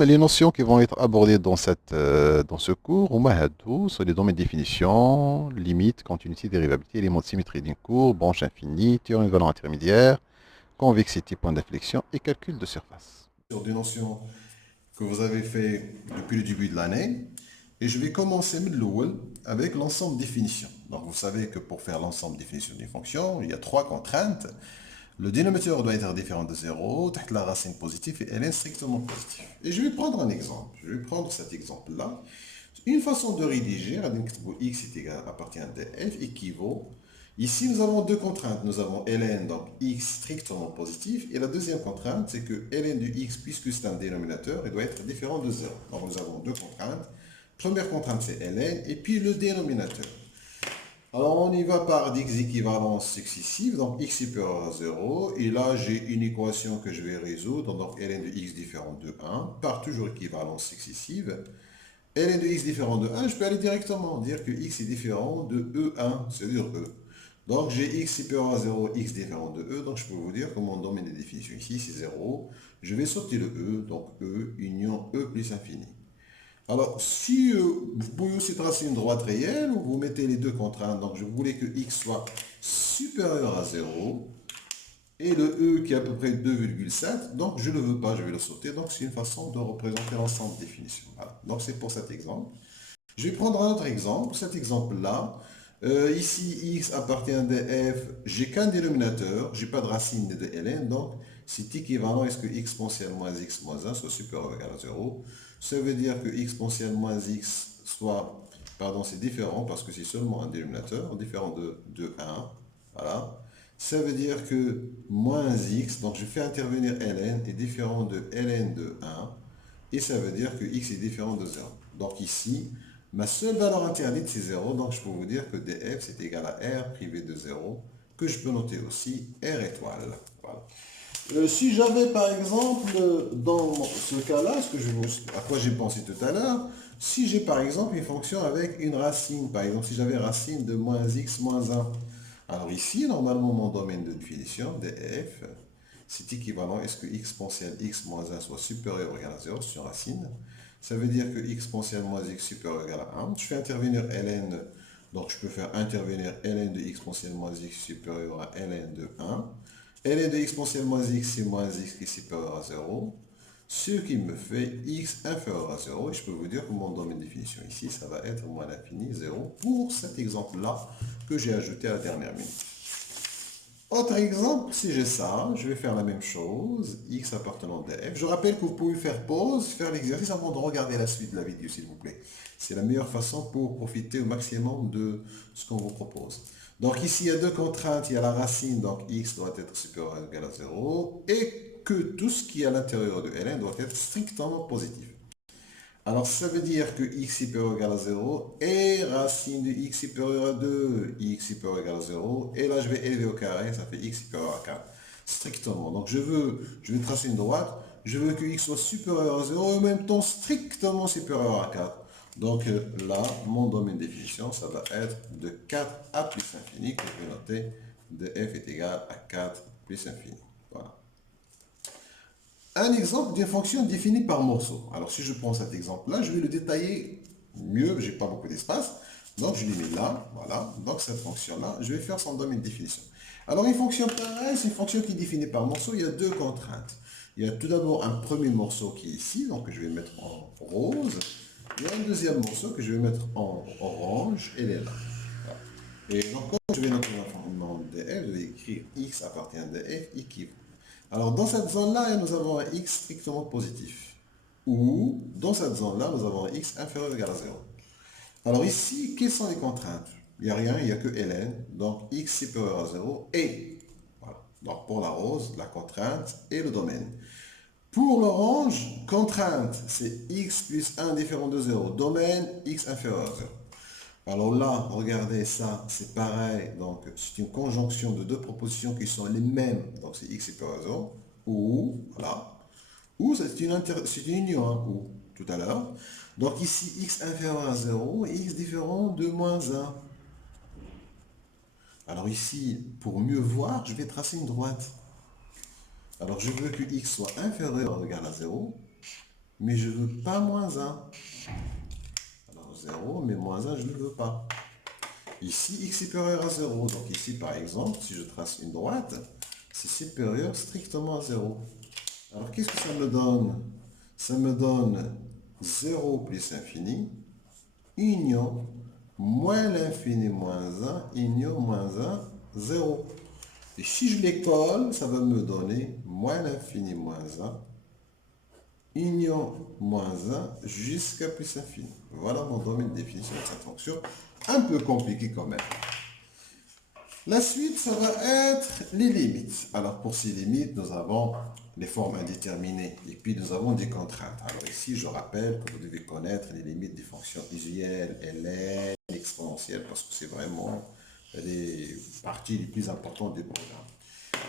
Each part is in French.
mais les notions qui vont être abordées dans ce cours, sont les domaines de définition, limites, continuité, dérivabilité, éléments de symétrie d'une courbe, branche infinie, théorème de valeur intermédiaire, convexité, point d'inflexion et calcul de surface. Sur des notions que vous avez fait depuis le début de l'année. Et je vais commencer avec l'ensemble définition. Donc vous savez que pour faire l'ensemble définition d'une fonction, il y a trois contraintes. Le dénominateur doit être différent de 0, la racine positive et ln strictement positif. Et je vais prendre un exemple. Je vais prendre cet exemple-là. Une façon de rédiger, x est égal appartient à f équivaut. Ici, nous avons deux contraintes. Nous avons ln, donc x strictement positif. Et la deuxième contrainte, c'est que ln de x, puisque c'est un dénominateur, il doit être différent de 0. Donc nous avons deux contraintes. Première contrainte, c'est ln, et puis le dénominateur. Alors, on y va par des équivalences successives, donc x supérieur à 0, et là, j'ai une équation que je vais résoudre, donc ln de x différent de 1, par toujours équivalence successive. ln de x différent de 1, je peux aller directement dire que x est différent de E1, c'est-à-dire E. Donc, j'ai x supérieur à 0, x différent de E, donc je peux vous dire que mon domaine de définition ici, c'est 0. Je vais sortir le E, donc E union E plus infini. Alors, si vous pouvez aussi tracer une droite réelle, vous mettez les deux contraintes. Donc, je voulais que x soit supérieur à 0 et le e qui est à peu près 2,7. Donc, je ne le veux pas, je vais le sauter. Donc, c'est une façon de représenter l'ensemble de définition. Voilà. Donc, c'est pour cet exemple. Je vais prendre un autre exemple. Cet exemple-là, ici, x appartient à f. J'ai qu'un dénominateur, j'ai pas de racine de ln. Donc, c'est équivalent à ce que exponentielle moins x moins 1 soit supérieur ou égal à 0. Ça veut dire que exponentielle moins x soit, pardon, c'est différent parce que c'est seulement un dénominateur, différent de 1. Voilà. Ça veut dire que moins x, donc je fais intervenir ln, est différent de ln de 1. Et ça veut dire que x est différent de 0. Donc ici, ma seule valeur interdite, c'est 0. Donc je peux vous dire que df, c'est égal à r privé de 0, que je peux noter aussi r étoile. Voilà. Si j'avais par exemple, dans ce cas-là, à quoi j'ai pensé tout à l'heure, si j'ai par exemple une fonction avec une racine, par exemple si j'avais racine de moins x moins 1, alors ici, normalement, mon domaine de définition, df, c'est équivalent, est-ce que x exponentielle x moins 1 soit supérieur ou égal à 0 sur racine. Ça veut dire que x exponentielle moins x supérieur ou égal à 1. Je fais intervenir ln, donc je peux faire intervenir ln de x exponentielle moins x supérieur à ln de 1. ln de x exponentielle moins x, c'est moins x qui est supérieur à 0. Ce qui me fait x inférieur à 0. Et je peux vous dire que mon domaine de définition ici, ça va être moins l'infini 0 pour cet exemple-là que j'ai ajouté à la dernière minute. Autre exemple, si j'ai ça, je vais faire la même chose, x appartenant à f. Je rappelle que vous pouvez faire pause, faire l'exercice avant de regarder la suite de la vidéo, s'il vous plaît. C'est la meilleure façon pour profiter au maximum de ce qu'on vous propose. Donc ici, il y a deux contraintes. Il y a la racine, donc x doit être supérieur ou égal à 0, et que tout ce qui est à l'intérieur de ln doit être strictement positif. Alors, ça veut dire que x supérieur ou égal à 0 et racine de x supérieur à 2, x supérieur ou égal à 0. Et là, je vais élever au carré, ça fait x supérieur à 4. Strictement. Donc, je vais tracer une droite. Je veux que x soit supérieur à 0 et en même temps strictement supérieur à 4. Donc là, mon domaine de définition, ça va être de 4 à plus infini, que je vais noter de f est égal à 4 plus infini. Voilà. Un exemple d'une fonction définie par morceau. Alors si je prends cet exemple-là, je vais le détailler mieux, j'ai pas beaucoup d'espace. Donc je l'ai mis là, voilà. Donc cette fonction-là, je vais faire son domaine de définition. Alors une fonction pareille, c'est une fonction qui est définie par morceau, il y a deux contraintes. Il y a tout d'abord un premier morceau qui est ici, donc que je vais mettre en rose. Il y a un deuxième morceau que je vais mettre en orange, et il est là. Voilà. Et donc quand je vais noter l'enfant de f, je vais écrire x appartient de f équivaut. Alors, dans cette zone-là, nous avons un x strictement positif. Ou, dans cette zone-là, nous avons un x inférieur ou égal à 0. Alors ici, quelles sont les contraintes? Il n'y a rien, il n'y a que ln. Donc, x supérieur à 0 et, voilà. Donc, pour la rose, la contrainte et le domaine. Pour l'orange, contrainte, c'est x plus 1 différent de 0. Domaine, x inférieur à 0. Alors là, regardez ça, c'est pareil. Donc, c'est une conjonction de deux propositions qui sont les mêmes. Donc, c'est x supérieur à 0. Ou, voilà. Ou, c'est une union, hein, ou, tout à l'heure. Donc, ici, x inférieur à 0 et x différent de moins 1. Alors ici, pour mieux voir, je vais tracer une droite. Alors, je veux que x soit inférieur ou égal à 0. mais je ne veux pas moins un. Alors 0, mais moins un, je ne veux pas. Ici, x supérieur à 0. Donc ici, par exemple, si je trace une droite, c'est supérieur strictement à 0. Alors qu'est-ce que ça me donne? Ça me donne 0 plus infini, union moins l'infini moins un, union moins un, 0. Et si je les colle, ça va me donner moins l'infini moins un, union moins un jusqu'à plus infini. Voilà mon domaine de définition de cette fonction. Un peu compliqué quand même. La suite, ça va être les limites. Alors pour ces limites, nous avons les formes indéterminées et puis nous avons des contraintes. Alors ici, je rappelle que vous devez connaître les limites des fonctions usuelles, ln, exponentielles, parce que c'est vraiment les parties les plus importantes du programme.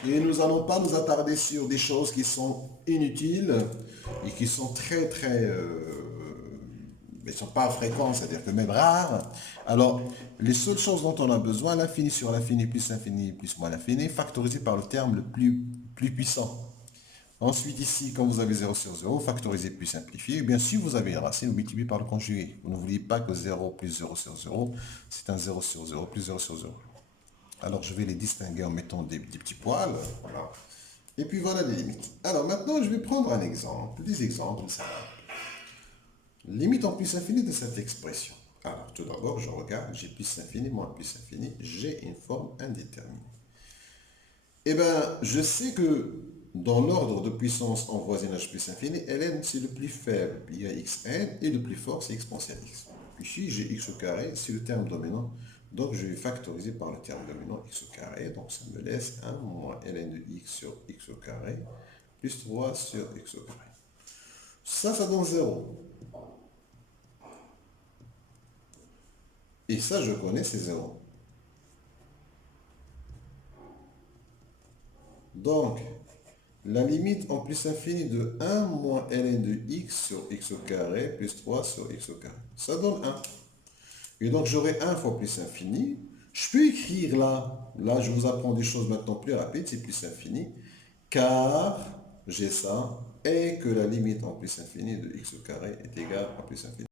Et nous n'allons pas nous attarder sur des choses qui sont inutiles et qui sont mais ne sont pas fréquentes, c'est-à-dire que même rares. Alors, les seules choses dont on a besoin, l'infini sur l'infini plus moins l'infini, factorisé par le terme le plus puissant. Ensuite, ici, quand vous avez 0 sur 0, factorisé puis simplifié. Eh bien, si vous avez une racine, vous multipliez par le conjugué. Vous n'oubliez pas que 0 plus 0 sur 0, c'est un 0 sur 0 plus 0 sur 0. Alors, je vais les distinguer en mettant des petits poils. Voilà. Et puis, voilà les limites. Alors, maintenant, je vais prendre un exemple, des exemples. Ça. Limite en plus infini de cette expression. Alors, tout d'abord, je regarde, j'ai plus infini, moins plus infini, j'ai une forme indéterminée. Eh bien, je sais que dans l'ordre de puissance en voisinage plus infini, Ln c'est le plus faible, il y a xn, et le plus fort c'est exponentiel x. Ici, j'ai x au carré, c'est le terme dominant, donc je vais factoriser par le terme dominant x au carré, donc ça me laisse 1 moins ln de x sur x au carré, plus 3 sur x au carré. Ça donne 0. Et ça, je connais, c'est 0. Donc, la limite en plus infini de 1 moins ln de x sur x au carré plus 3 sur x au carré. Ça donne 1. Et donc, j'aurai 1 fois plus infini. Je peux écrire là, je vous apprends des choses maintenant plus rapides, c'est plus infini, car j'ai ça, et que la limite en plus infini de x au carré est égale à plus infini.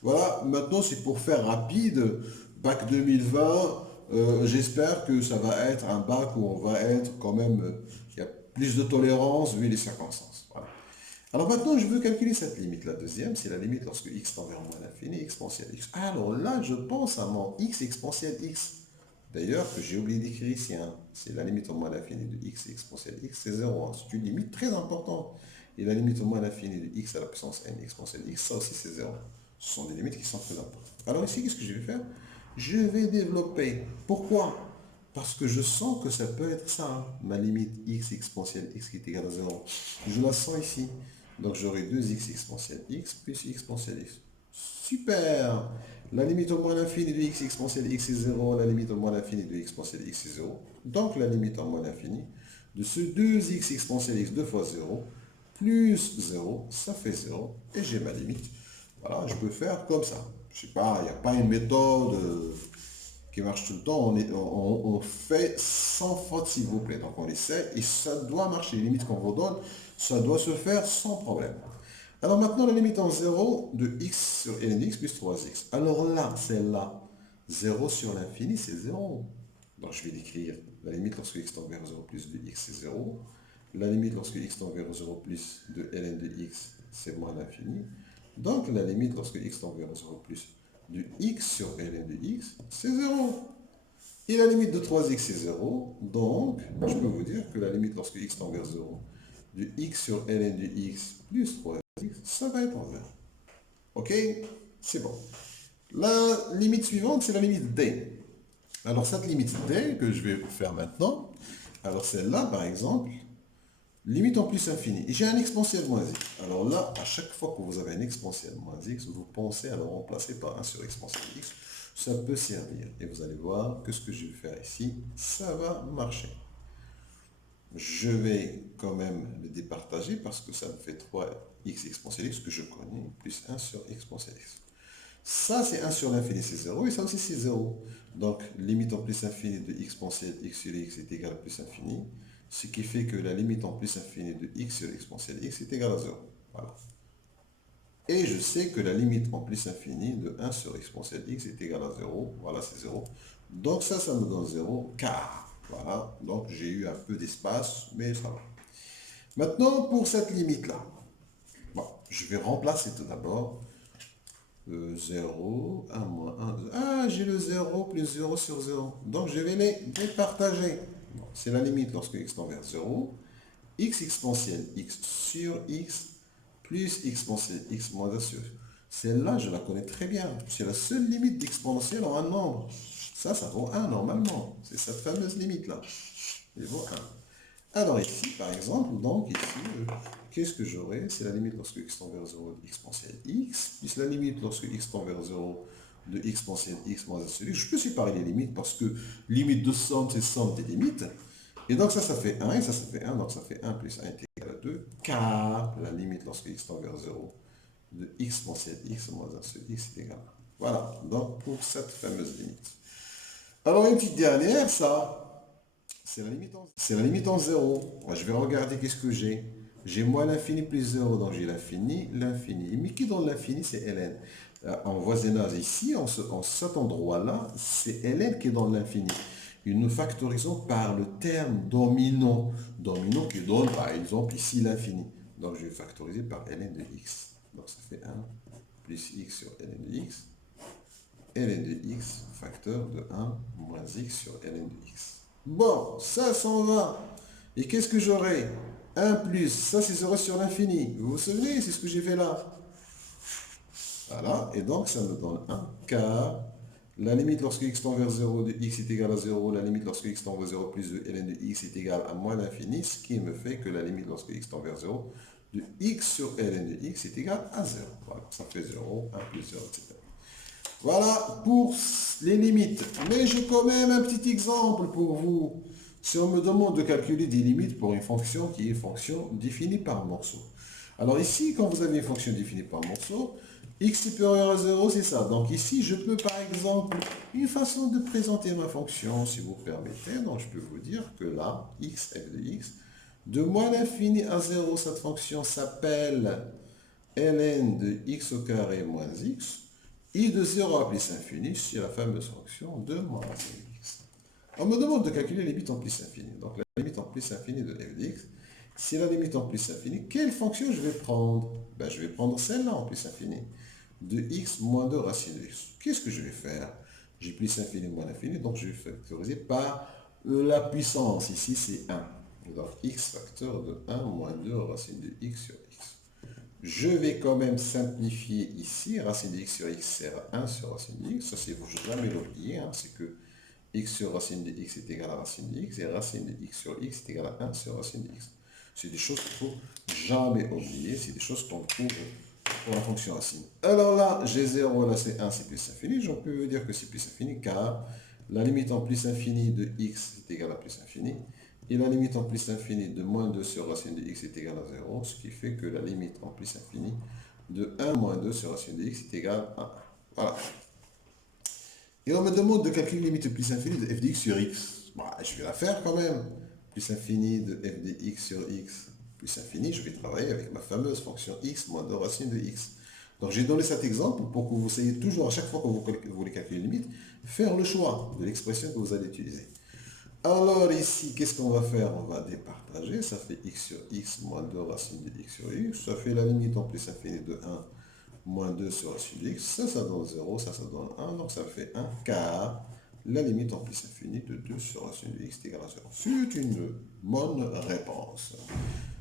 Voilà, maintenant c'est pour faire rapide, bac 2020, j'espère que ça va être un bac où on va être quand même, il y a plus de tolérance vu les circonstances. Voilà. Alors maintenant je veux calculer cette limite, la deuxième, c'est la limite lorsque x tend vers moins l'infini, exponentielle x. Alors là je pense à mon x exponentielle x. D'ailleurs, que j'ai oublié d'écrire ici, hein, c'est la limite au moins l'infini de x exponentielle x, c'est 0. Hein. C'est une limite très importante. Et la limite au moins l'infini de x à la puissance n exponentielle x, ça aussi c'est 0. Ce sont des limites qui sont très importantes. Alors ici, qu'est-ce que je vais faire? Je vais développer. Pourquoi? Parce que je sens que ça peut être ça, hein, ma limite x exponentielle x qui est égale à 0. Je la sens ici. Donc j'aurai 2x exponentielle x plus x exponentielle x. Super! La limite au moins l'infini de x exponentielle x est 0, la limite au moins l'infini de x exponentielle x est 0. Donc la limite en moins l'infini de ce 2x exponentielle x 2 fois 0 plus 0, ça fait 0. Et j'ai ma limite. Voilà, je peux faire comme ça. Je sais pas, il n'y a pas une méthode qui marche tout le temps. On fait sans faute, s'il vous plaît. Donc on essaie et ça doit marcher. Les limites qu'on vous donne, ça doit se faire sans problème. Alors maintenant, la limite en 0 de x sur ln x plus 3x. Alors là, celle-là, 0 sur l'infini, c'est 0. Donc je vais l'écrire. La limite lorsque x tend vers 0 plus de x, c'est 0. La limite lorsque x tend vers 0 plus de ln de x, c'est moins l'infini. Donc la limite lorsque x tend vers 0 plus de x sur ln de x, c'est 0. Et la limite de 3x, c'est 0. Donc, je peux vous dire que la limite lorsque x tend vers 0 de x sur ln de x plus 3x, ça va être en 0. Ok? C'est bon. La limite suivante, c'est la limite d. Alors cette limite d que je vais faire maintenant, alors celle-là, par exemple, limite en plus infini. Et j'ai un exponentiel moins x. Alors là, à chaque fois que vous avez un exponentiel moins x, vous pensez à le remplacer par 1 sur exponentiel x. Ça peut servir. Et vous allez voir que ce que je vais faire ici, ça va marcher. Je vais quand même le départager parce que ça me fait 3x exponentiel x que je connais, plus 1 sur exponentiel x. Ça, c'est 1 sur l'infini, c'est 0, et ça aussi, c'est 0. Donc, limite en plus infini de x exponentielle x sur x est égal à plus infini, ce qui fait que la limite en plus infini de x sur exponentielle x est égale à 0. Voilà. Et je sais que la limite en plus infini de 1 sur exponentielle x est égale à 0. Voilà, c'est 0. Donc ça me donne 0, car. Voilà, donc j'ai eu un peu d'espace, mais ça va. Maintenant, pour cette limite-là, bon, je vais remplacer tout d'abord 0, 1 moins 1. Ah, j'ai le 0 plus 0 sur 0. Donc je vais les départager. Bon, c'est la limite lorsque x tend vers 0. X exponentielle x sur x plus exponentielle x moins 1 sur. Celle-là, je la connais très bien. C'est la seule limite d'exponentielle en un nombre. Ça vaut 1 normalement. C'est cette fameuse limite-là. Il vaut 1. Alors ici, par exemple, donc ici, qu'est-ce que j'aurai? C'est la limite lorsque x tend vers 0 de exponentielle x, plus la limite lorsque x tend vers 0 de exponentielle x moins 1 sur x. Je peux séparer les limites parce que limite de somme, c'est somme des limites. Et donc ça fait 1, et ça fait 1, donc ça fait 1 plus 1 est égal à 2, car la limite lorsque x tend vers 0 de x exponentielle x moins 1 sur x est égal à 1. Voilà, donc pour cette fameuse limite. Alors une petite dernière, ça, c'est la limite en 0. Je vais regarder qu'est-ce que j'ai. J'ai moins l'infini plus 0, donc j'ai l'infini, l'infini. Mais qui donne l'infini, c'est ln. En voisinage ici, en cet endroit-là, c'est ln qui donne l'infini. Et nous factorisons par le terme dominant. Dominant qui donne, par exemple, ici l'infini. Donc je vais factoriser par ln de x. Donc ça fait 1 plus x sur ln de x. ln de x, facteur de 1 moins x sur ln de x. Bon, ça s'en va. Et qu'est-ce que j'aurai? 1 plus, ça c'est 0 sur l'infini. Vous vous souvenez, c'est ce que j'ai fait là. Voilà, et donc ça me donne 1, car la limite lorsque x tend vers 0 de x est égal à 0, la limite lorsque x tend vers 0 plus de ln de x est égal à moins l'infini, ce qui me fait que la limite lorsque x tend vers 0 de x sur ln de x est égal à 0. Voilà, ça fait 0, 1 plus 0, etc. Voilà pour les limites. Mais j'ai quand même un petit exemple pour vous. Si on me demande de calculer des limites pour une fonction qui est une fonction définie par morceau. Alors ici, quand vous avez une fonction définie par morceau, x supérieur à 0, c'est ça. Donc ici, je peux par exemple, une façon de présenter ma fonction, si vous permettez, donc je peux vous dire que là, x, f de x, de moins l'infini à 0, cette fonction s'appelle ln de x au carré moins x. I de 0 à plus infini, c'est la fameuse fonction de moins x. On me demande de calculer les limites en plus infini. Donc la limite en plus infini de f de x, c'est la limite en plus infini. Quelle fonction je vais prendre? Ben, je vais prendre celle-là en plus infini. De x moins 2 racine de x. Qu'est-ce que je vais faire? J'ai plus infini moins l'infini, donc je vais factoriser par la puissance. Ici, c'est 1. Donc x facteur de 1 moins 2 racine de x sur x. Je vais quand même simplifier ici. Racine de x sur x sert à 1 sur racine de x. Ça, c'est vous ne jamais l'oublier. Hein, c'est que x sur racine de x est égal à racine de x et racine de x sur x est égal à 1 sur racine de x. C'est des choses qu'il ne faut jamais oublier. C'est des choses qu'on trouve pour la fonction racine. Alors là, j'ai 0, là c'est 1, c'est plus infini. Je peux dire que c'est plus infini car la limite en plus infini de x est égale à plus infini. Et la limite en plus infini de moins 2 sur racine de x est égale à 0, ce qui fait que la limite en plus infini de 1 moins 2 sur racine de x est égale à 1. Voilà. Et on me demande de calculer la limite plus infinie de f de x sur x. Bah, je vais la faire quand même. Plus infini de f de x sur x plus infini, je vais travailler avec ma fameuse fonction x moins 2 racine de x. Donc j'ai donné cet exemple pour que vous essayez toujours, à chaque fois que vous voulez calculer une limite, faire le choix de l'expression que vous allez utiliser. Alors ici, qu'est-ce qu'on va faire? On va départager, ça fait x sur x moins 2 racine de x sur x, ça fait la limite en plus infini de 1 moins 2 sur racine de x, ça donne 0, ça donne 1, donc ça fait 1 car la limite en plus infini de 2 sur racine de x est égale à 0. C'est une bonne réponse.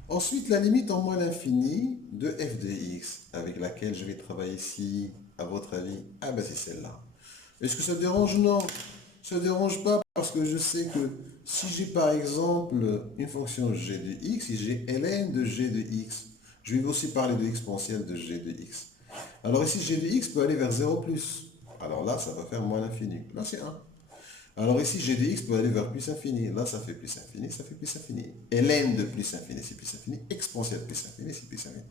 Ensuite, la limite en moins l'infini de f de x, avec laquelle je vais travailler ici, à votre avis, ah ben c'est celle-là. Est-ce que ça dérange? Non. Ça ne dérange pas parce que je sais que si j'ai par exemple une fonction g de x et j'ai ln de g de x, je vais aussi parler de l'exponentielle de g de x. Alors ici, g de x peut aller vers 0 plus. Alors là, ça va faire moins l'infini. Là, c'est 1. Alors ici, g de x peut aller vers plus infini. Là, ça fait plus infini, ça fait plus infini. ln de plus infini, c'est plus infini. Exponentielle de plus infini, c'est plus infini.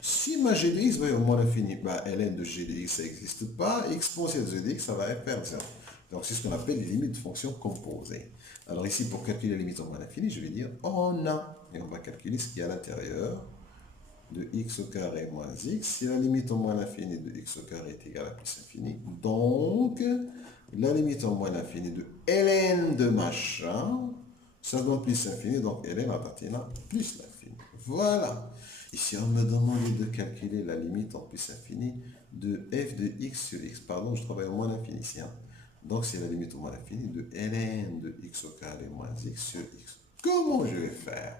Si ma g de x va vers moins l'infini, bah, ln de g de x, ça n'existe pas. Exponentielle de g de x, ça va faire 0. Donc c'est ce qu'on appelle les limites de fonctions composées. Alors ici, pour calculer les limites en moins l'infini, je vais dire on a. Et on va calculer ce qui est à l'intérieur de x au carré moins x. Si la limite au moins l'infini de x au carré est égale à plus infini, donc la limite au moins l'infini de ln de machin, ça donne plus infini, donc ln appartient à plus l'infini. Voilà. Ici, on me demandait de calculer la limite en plus infini de f de x sur x. Pardon, je travaille au moins l'infini ici. Hein. Donc, c'est la limite au moins l'infini de ln de x au carré moins x sur x. Comment je vais faire?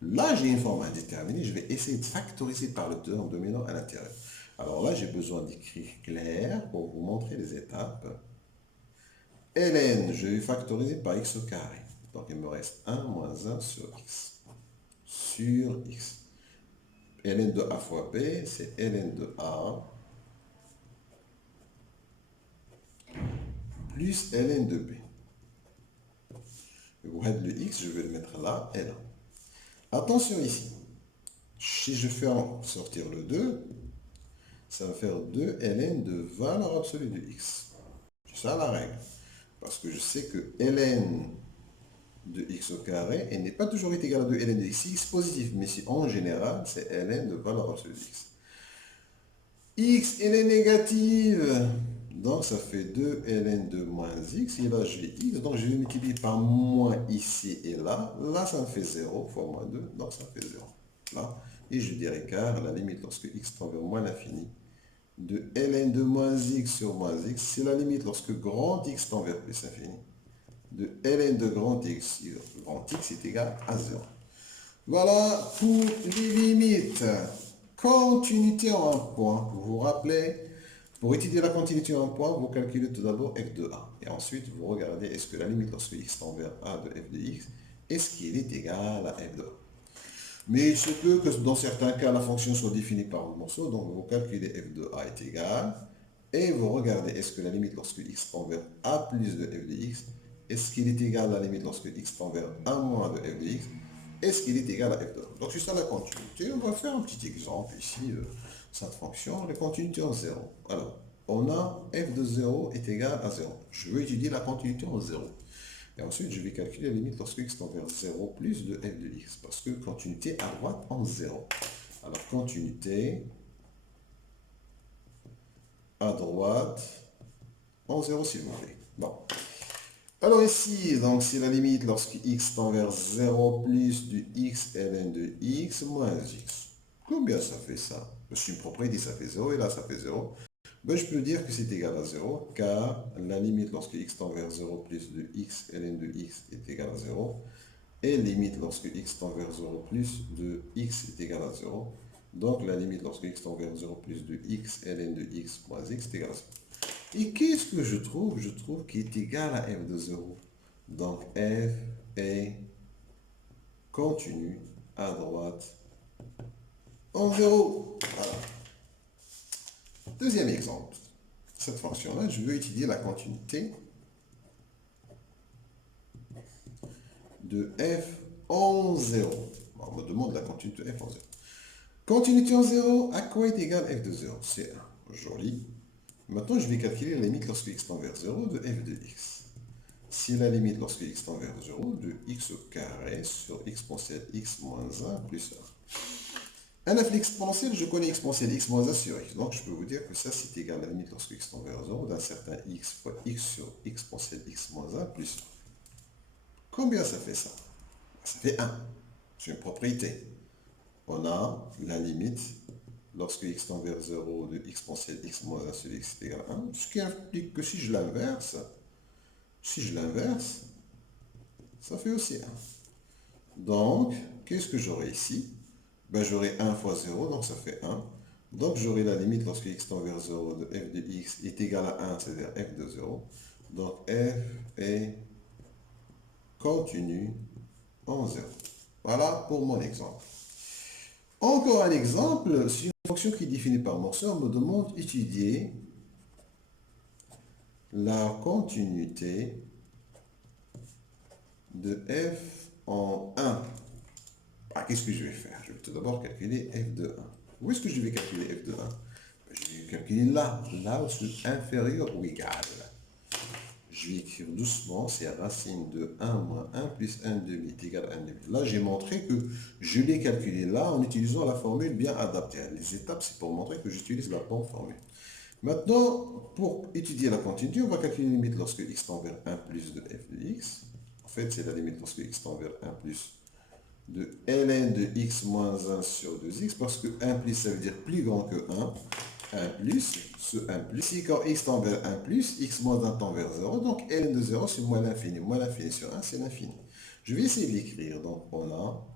Là, j'ai une forme indéterminée. Je vais essayer de factoriser par le terme dominant à l'intérieur. Alors là, j'ai besoin d'écrire clair pour vous montrer les étapes. ln, je vais factoriser par x au carré. Donc, il me reste 1 moins 1 sur x. Sur x. ln de a fois b, c'est ln de a plus ln de b. Le x, je vais le mettre là et là. Attention ici. Si je fais sortir le 2, ça va faire 2 ln de valeur absolue de x. C'est ça la règle. Parce que je sais que ln de x au carré, elle n'est pas toujours égale à 2 ln de x. Si x est positif, mais si en général, c'est ln de valeur absolue de x. X, elle est négative. Donc, ça fait 2 ln de moins x. Et là, j'ai x. Donc, je vais multiplier par moins ici et là. Là, ça me fait 0 fois moins 2. Donc, ça fait 0. Là. Et je dirais car la limite lorsque x tend vers moins l'infini de ln de moins x sur moins x, c'est la limite lorsque grand x tend vers plus infini de ln de grand x est égal à 0. Voilà pour les limites. Continuité en un point. Vous vous rappelez, pour étudier la continuité en un point, vous calculez tout d'abord f de a. Et ensuite, vous regardez est-ce que la limite lorsque x tend vers a de f de x, est-ce qu'il est égal à f de a. Mais il se peut que dans certains cas, la fonction soit définie par un morceau. Donc, vous calculez f de a est égal. Et vous regardez est-ce que la limite lorsque x tend vers a plus de f de x, est-ce qu'il est égal à la limite lorsque x tend vers a moins de f de x, est-ce qu'il est égal à f de 1? Donc, c'est ça la continuité. On va faire un petit exemple ici. Cette fonction, la continuité en 0. Alors, on a f de 0 est égal à 0. Je veux étudier la continuité en 0. Et ensuite, je vais calculer la limite lorsque x tend vers 0 plus de f de x. Parce que continuité à droite en 0. Alors, continuité à droite en 0, s'il vous plaît. Bon. Alors ici, donc c'est la limite lorsque x tend vers 0 plus du x ln de x moins x. Combien ça fait ça? C'est une propriété, ça fait 0 et là ça fait 0. Ben, je peux dire que c'est égal à 0 car la limite lorsque x tend vers 0 plus de x ln de x est égal à 0. Et limite lorsque x tend vers 0 plus de x est égal à 0. Donc la limite lorsque x tend vers 0 plus de x ln de x moins x est égal à 0. Et qu'est-ce que je trouve? Je trouve qu'il est égal à f de 0. Donc f est continu à droite en 0. Voilà. Deuxième exemple. Cette fonction-là, je veux étudier la continuité de f en 0. On me demande la continuité de f en 0. Continuité en 0, à quoi est égal f de 0? C'est 1. Joli. Maintenant, je vais calculer la limite lorsque x tend vers 0 de f de x. Si la limite lorsque x tend vers 0 de x au carré sur exponentielle x moins 1 plus 1. Un afflux exponentiel, je connais exponentielle x moins 1 sur x. Donc, je peux vous dire que ça, c'est égal à la limite lorsque x tend vers 0 d'un certain x fois x sur exponentielle x moins 1 plus 1. Combien ça fait ça? Ça fait 1. C'est une propriété. On a la limite lorsque x tend vers 0 de exponentielle x moins 1 sur x est égal à 1. Ce qui implique que si je l'inverse, ça fait aussi 1. Donc, qu'est-ce que j'aurai ici? Ben, j'aurai 1 fois 0, donc ça fait 1. Donc, j'aurai la limite lorsque x tend vers 0 de f de x est égal à 1, c'est-à-dire f de 0. Donc, f est continu en 0. Voilà pour mon exemple. Encore un exemple, si une fonction qui est définie par morceau, on me demande d'étudier la continuité de f en 1. Ah, qu'est-ce que je vais faire? Je vais tout d'abord calculer f de 1. Où est-ce que je vais calculer f de 1? Je vais calculer là où c'est inférieur ou égal. Je vais écrire doucement, c'est racine de 1 moins 1 plus 1 demi est égal à 1 demi. Là, j'ai montré que je l'ai calculé là en utilisant la formule bien adaptée. Les étapes, c'est pour montrer que j'utilise la bonne formule. Maintenant, pour étudier la continuité, on va calculer la limite lorsque x tend vers 1 plus de f de x. En fait, c'est la limite lorsque x tend vers 1 plus de ln de x moins 1 sur 2x, parce que 1 plus, ça veut dire plus grand que 1. 1 plus, ce 1 plus. Ici, quand x tend vers 1 plus, x moins 1 tend vers 0. Donc, ln de 0, c'est moins l'infini. Moins l'infini sur 1, c'est l'infini. Je vais essayer de l'écrire. Donc, on a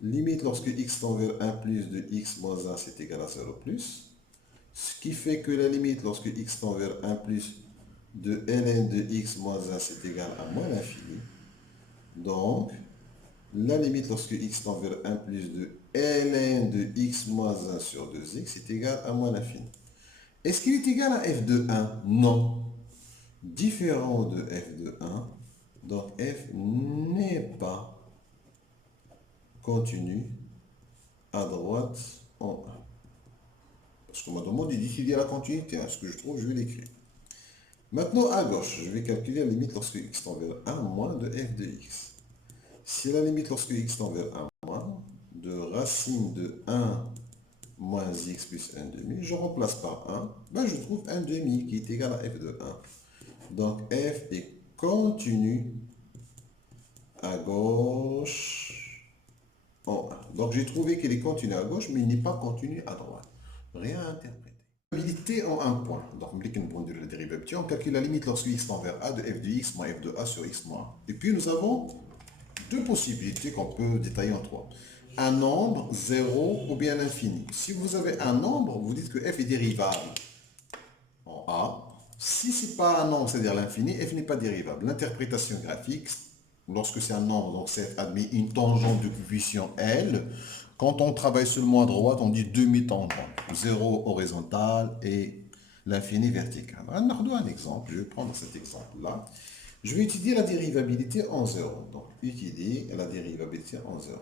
limite lorsque x tend vers 1 plus de x moins 1, c'est égal à 0 plus. Ce qui fait que la limite lorsque x tend vers 1 plus de ln de x moins 1, c'est égal à moins l'infini. Donc, la limite lorsque x tend vers 1 plus de ln de x moins 1 sur 2x est égal à moins l'infini. Est-ce qu'il est égal à f de 1? Non. Différent de f de 1, donc f n'est pas continu à droite en 1. Parce qu'on m'a demandé d'étudier la continuité. Ce que je trouve, je vais l'écrire. Maintenant, à gauche, je vais calculer la limite lorsque x tend vers 1 moins de f de x. Si la limite lorsque x tend vers 1 moins de racine de 1 moins x plus 1 demi, je remplace par 1, ben je trouve 1 demi qui est égal à f de 1. Donc f est continu à gauche en 1. Donc j'ai trouvé qu'il est continu à gauche, mais il n'est pas continu à droite. Rien à interpréter. Dérivabilité en un point. Donc, on la dérivabilité, on calcule la limite lorsque x tend vers a de f de x moins f de a sur x moins 1. Et puis nous avons deux possibilités qu'on peut détailler en trois. Un nombre, 0 ou bien l'infini. Si vous avez un nombre, vous dites que f est dérivable en a. Si ce n'est pas un nombre, c'est-à-dire l'infini, f n'est pas dérivable. L'interprétation graphique, lorsque c'est un nombre, donc c'est admis une tangente de coefficient L. Quand on travaille seulement à droite, on dit demi-tangente. 0 horizontal et l'infini vertical. On a un exemple. Je vais prendre cet exemple-là. Je vais étudier la dérivabilité en 0. Donc, étudier la dérivabilité en 0.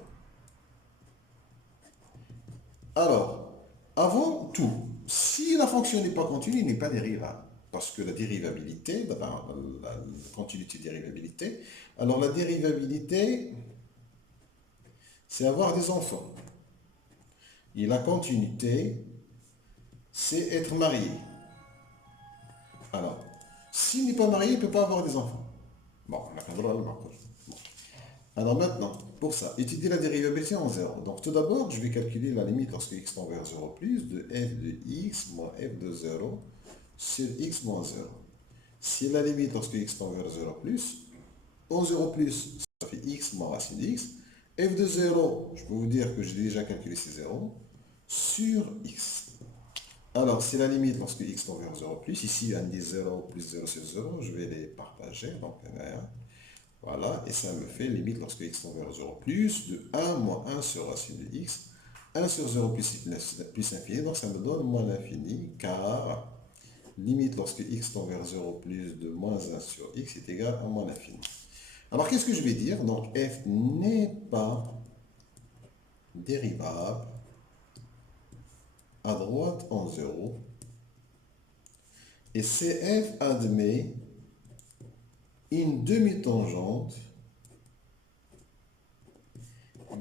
Alors, avant tout, si la fonction n'est pas continue, il n'est pas dérivable. Parce que la dérivabilité, la continuité de dérivabilité, alors la dérivabilité, c'est avoir des enfants. Et la continuité, c'est être marié. Alors, s'il n'est pas marié, il ne peut pas avoir des enfants. Bon, on a le droit de le. Alors maintenant, pour ça, étudier la dérivabilité en 0. Donc tout d'abord, je vais calculer la limite lorsque x tend vers 0 plus de f de x moins f de 0 sur x moins 0. Si la limite lorsque x tend vers 0 plus, en 0 plus, ça fait x moins racine de x. F de 0, je peux vous dire que j'ai déjà calculé ces 0, sur x. Alors, c'est la limite lorsque x tend vers 0 plus. Ici, on dit 0 plus 0 sur 0. Je vais les partager. Donc, voilà, et ça me fait limite lorsque x tend vers 0 plus de 1 moins 1 sur racine de x. 1 sur 0 plus infini, donc ça me donne moins l'infini, car limite lorsque x tend vers 0 plus de moins 1 sur x est égal à moins l'infini. Alors qu'est-ce que je vais dire? Donc f n'est pas dérivable à droite en 0. Et CF admet une demi-tangente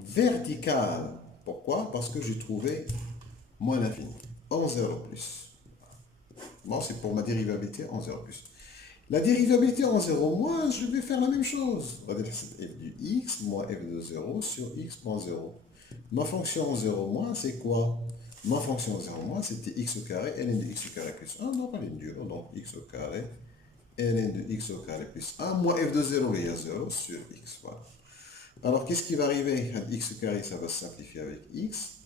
verticale. Pourquoi? Parce que j'ai trouvé moins l'infini en 0 plus. Bon, c'est pour ma dérivabilité en 0 plus. La dérivabilité en 0 moins, je vais faire la même chose. On va dire f du x moins f de 0 sur x moins 0. Ma fonction en 0 moins, c'est quoi? Ma fonction en 0 moins, c'était x au carré, ln de x au carré plus 1. Non, pas les deux. Donc x au carré, ln de x au carré plus 1 moins f de 0, il y a 0 sur x. Voilà. Alors, qu'est-ce qui va arriver? X au carré, ça va se simplifier avec x.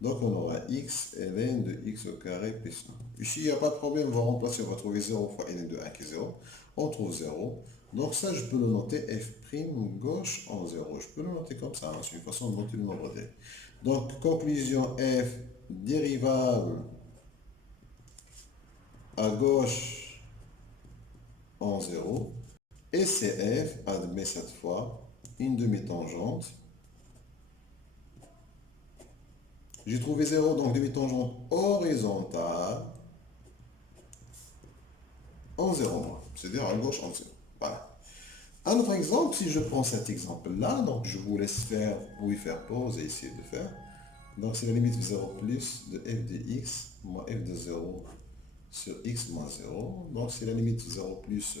Donc, on aura x ln de x au carré plus 1. Ici, il n'y a pas de problème, on va remplacer, on va trouver 0 fois ln de 1 qui est 0. On trouve 0. Donc, ça, je peux le noter f' gauche en 0. Je peux le noter comme ça. C'est une façon de noter le nombre d. Donc, conclusion f dérivable à gauche en 0. Et cf admet cette fois une demi-tangente. J'ai trouvé 0, donc demi-tangente horizontale en 0 moins. C'est-à-dire à gauche en 0. Voilà. Un autre exemple, si je prends cet exemple-là, donc je vous laisse faire, vous pouvez faire pause et essayer de faire. Donc c'est la limite de 0 plus de f de x moins f de 0 sur x moins 0. Donc c'est la limite de 0 plus.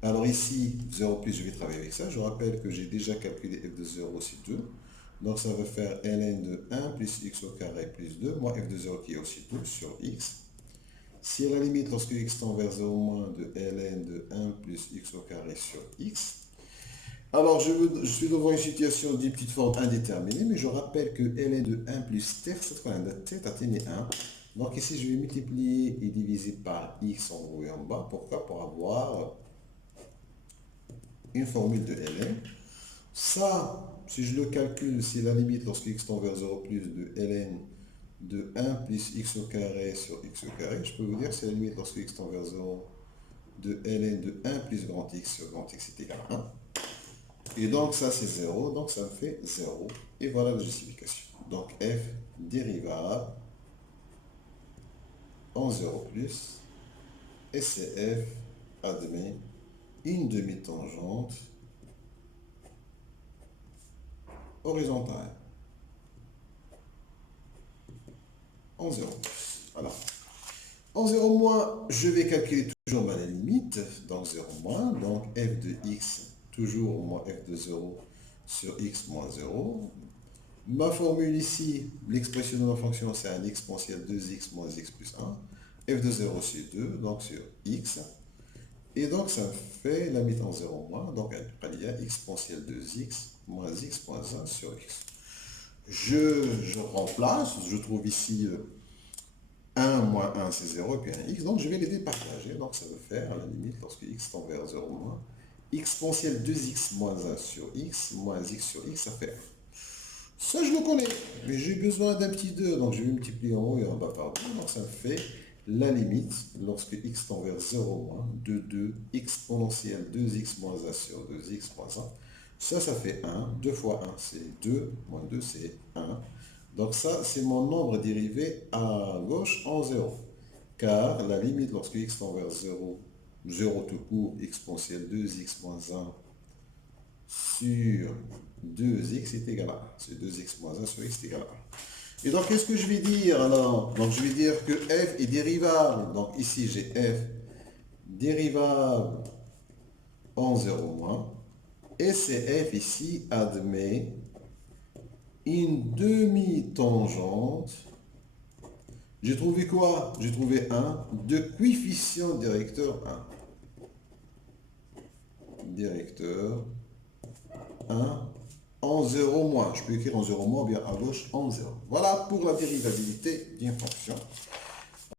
Alors ici, 0 plus, je vais travailler avec ça. Je rappelle que j'ai déjà calculé f de 0, c'est 2. Donc ça va faire ln de 1 plus x au carré plus 2, moins f de 0 qui est aussi 2 sur x. Si à la limite, lorsque x tend vers 0 moins de ln de 1 plus x au carré sur x, alors je suis devant une situation d'une petite forme indéterminée, mais je rappelle que ln de 1 plus t, cette fois de t atteint 1. Donc ici, je vais multiplier et diviser par x en haut et en bas. Pourquoi? Pour avoir une formule de ln. Ça, si je le calcule, c'est la limite lorsque x tend vers 0 plus de ln de 1 plus x au carré sur x au carré. Je peux vous dire que c'est la limite lorsque x tend vers 0 de ln de 1 plus grand x sur grand x est égal à 1. Et donc ça c'est 0, donc ça me fait 0. Et voilà la justification. Donc f dérivable en 0 plus, SCF admet une demi-tangente horizontale en 0 plus. Voilà. En 0 moins, je vais calculer toujours la limite, donc 0 moins, donc f de x, toujours moins f de 0 sur x moins 0. Ma formule ici, l'expression de ma fonction, c'est un exponentiel 2x moins x plus 1. F de 0, c'est 2, donc sur x. Et donc, ça fait la limite en 0 moins, donc il y a exponentiel 2x moins x moins 1 sur x. Je remplace, je trouve ici 1 moins 1, c'est 0, et puis un x, donc je vais les départager. Donc ça veut faire, à la limite, lorsque x tend vers 0 moins, exponentiel 2x moins 1 sur x, moins x sur x, ça fait 1. Ça, je le connais, mais j'ai besoin d'un petit 2, donc je vais multiplier en haut et en bas par 2, donc ça me fait la limite, lorsque x tend vers 0 moins, de 2 exponentiel 2x moins 1 sur 2x moins 1. Ça fait 1. 2 fois 1, c'est 2, moins 2, c'est 1. Donc ça, c'est mon nombre dérivé à gauche en 0. Car la limite, lorsque x tend vers 0, 0 tout court, exponentiel 2x moins 1 sur 2x est égal à 1. C'est 2x moins 1 sur x est égal à 1. Et donc, qu'est-ce que je vais dire alors? Donc, je vais dire que f est dérivable. Donc, ici, j'ai f dérivable en 0 moins. Et c'est f ici admet une demi-tangente. J'ai trouvé quoi? J'ai trouvé 1 de coefficient directeur 1. Directeur 1 en 0 moins. Je peux écrire en 0 moins, bien à gauche en 0. Voilà pour la dérivabilité d'une fonction.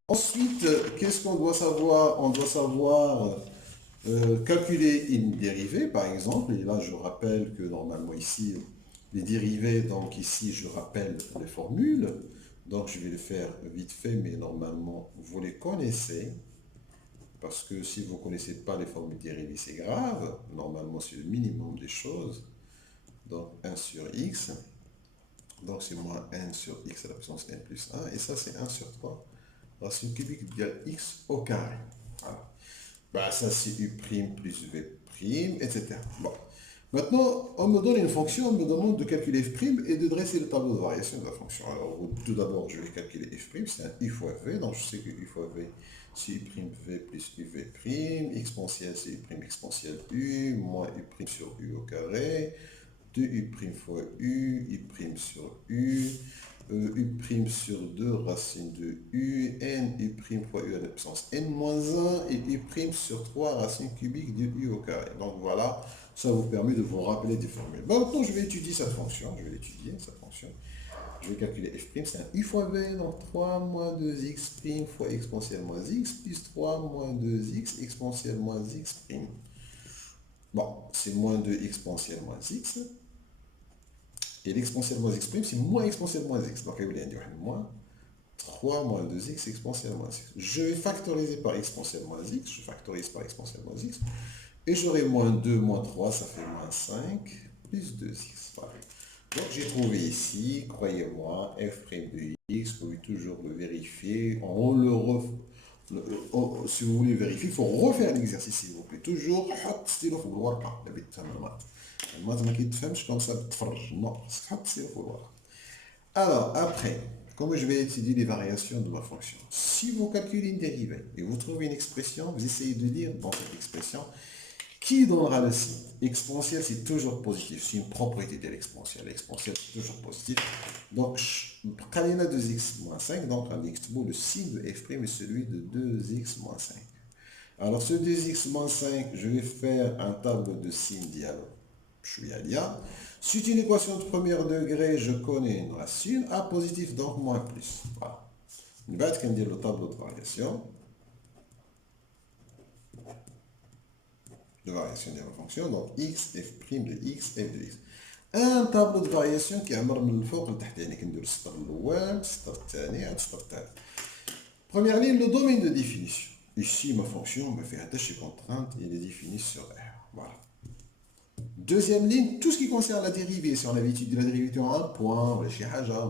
Ensuite, qu'est-ce qu'on doit savoir? On doit savoir calculer une dérivée, par exemple. Et là, je rappelle que normalement ici, les dérivées, donc ici, je rappelle les formules. Donc, je vais le faire vite fait, mais normalement, vous les connaissez. Parce que si vous ne connaissez pas les formules dérivées, c'est grave. Normalement, c'est le minimum des choses. Donc 1 sur x. Donc c'est moins n sur x à la puissance n plus 1. Et ça, c'est 1 sur 3. Racine cubique égale x au carré. Voilà. Bah, ça, c'est u' plus v', etc. Bon. Maintenant, on me donne une fonction, on me demande de calculer f' et de dresser le tableau de variation de la fonction. Alors, tout d'abord, je vais calculer f', c'est un u fois v, donc je sais que u fois v, c'est u' v plus uv', exponentiel, c'est u' exponentiel u, moins u' sur u au carré, 2u' fois u, u' sur u, u' sur 2 racine de u, n u' fois u à la puissance n moins 1 et u' sur 3 racine cubique de u au carré. Donc voilà, ça vous permet de vous rappeler des formules. Bon, maintenant, je vais étudier cette fonction. Je vais l'étudier, cette fonction. Je vais calculer f', c'est un u fois v, donc 3 moins 2x' fois exponentielle moins x, plus 3 moins 2x exponentielle moins x'. Bon, c'est moins 2 exponentielle moins x. Et l'exponentielle moins x', c'est moins exponentielle moins x. Donc, il y a moins 3 moins 2x exponentielle moins x. Je vais factoriser par exponentielle moins x. Je factorise par exponentielle moins x. Et j'aurai moins 2 moins 3, ça fait moins 5, plus 2x. Voilà. Donc, j'ai trouvé ici, croyez-moi, f' de x. Vous pouvez toujours le vérifier. Si vous voulez vérifier, il faut refaire l'exercice, s'il vous plaît. Toujours, حط ستيلو في الورقة اللي بتفهم المات. المات ما كيتفهمش كوم سا بتفرج. Non, حط ستيلو في الورقة. Alors, après, comme je vais étudier les variations de ma fonction, si vous calculez une dérivée et vous trouvez une expression, vous essayez de dire dans cette expression qui donnera le signe. Exponentielle, c'est toujours positif. C'est une propriété de l'exponentielle. L'exponentielle, c'est toujours positif. Donc, Kalina 2x moins 5, donc on dit le signe de f' est celui de 2x moins 5. Alors, ce 2x moins 5, je vais faire un tableau de signes dialogue. Je suis à l'IA. C'est une équation de premier degré, je connais une racine. A positif, donc moins plus. Voilà. On va dire le tableau de variation. De variation de la fonction, donc x, f' de x, f de x. Un tableau de variation qui عمر من الفوق لتحت يعني كندير السطر الاول السطر الثاني على السطر الثالث. Première ligne, le domaine de définition. Ici, ma fonction me fait attacher contrainte et elle est définie sur R. Voilà. Deuxième ligne, tout ce qui concerne la dérivée. Si on avait étudié la dérivée en un point,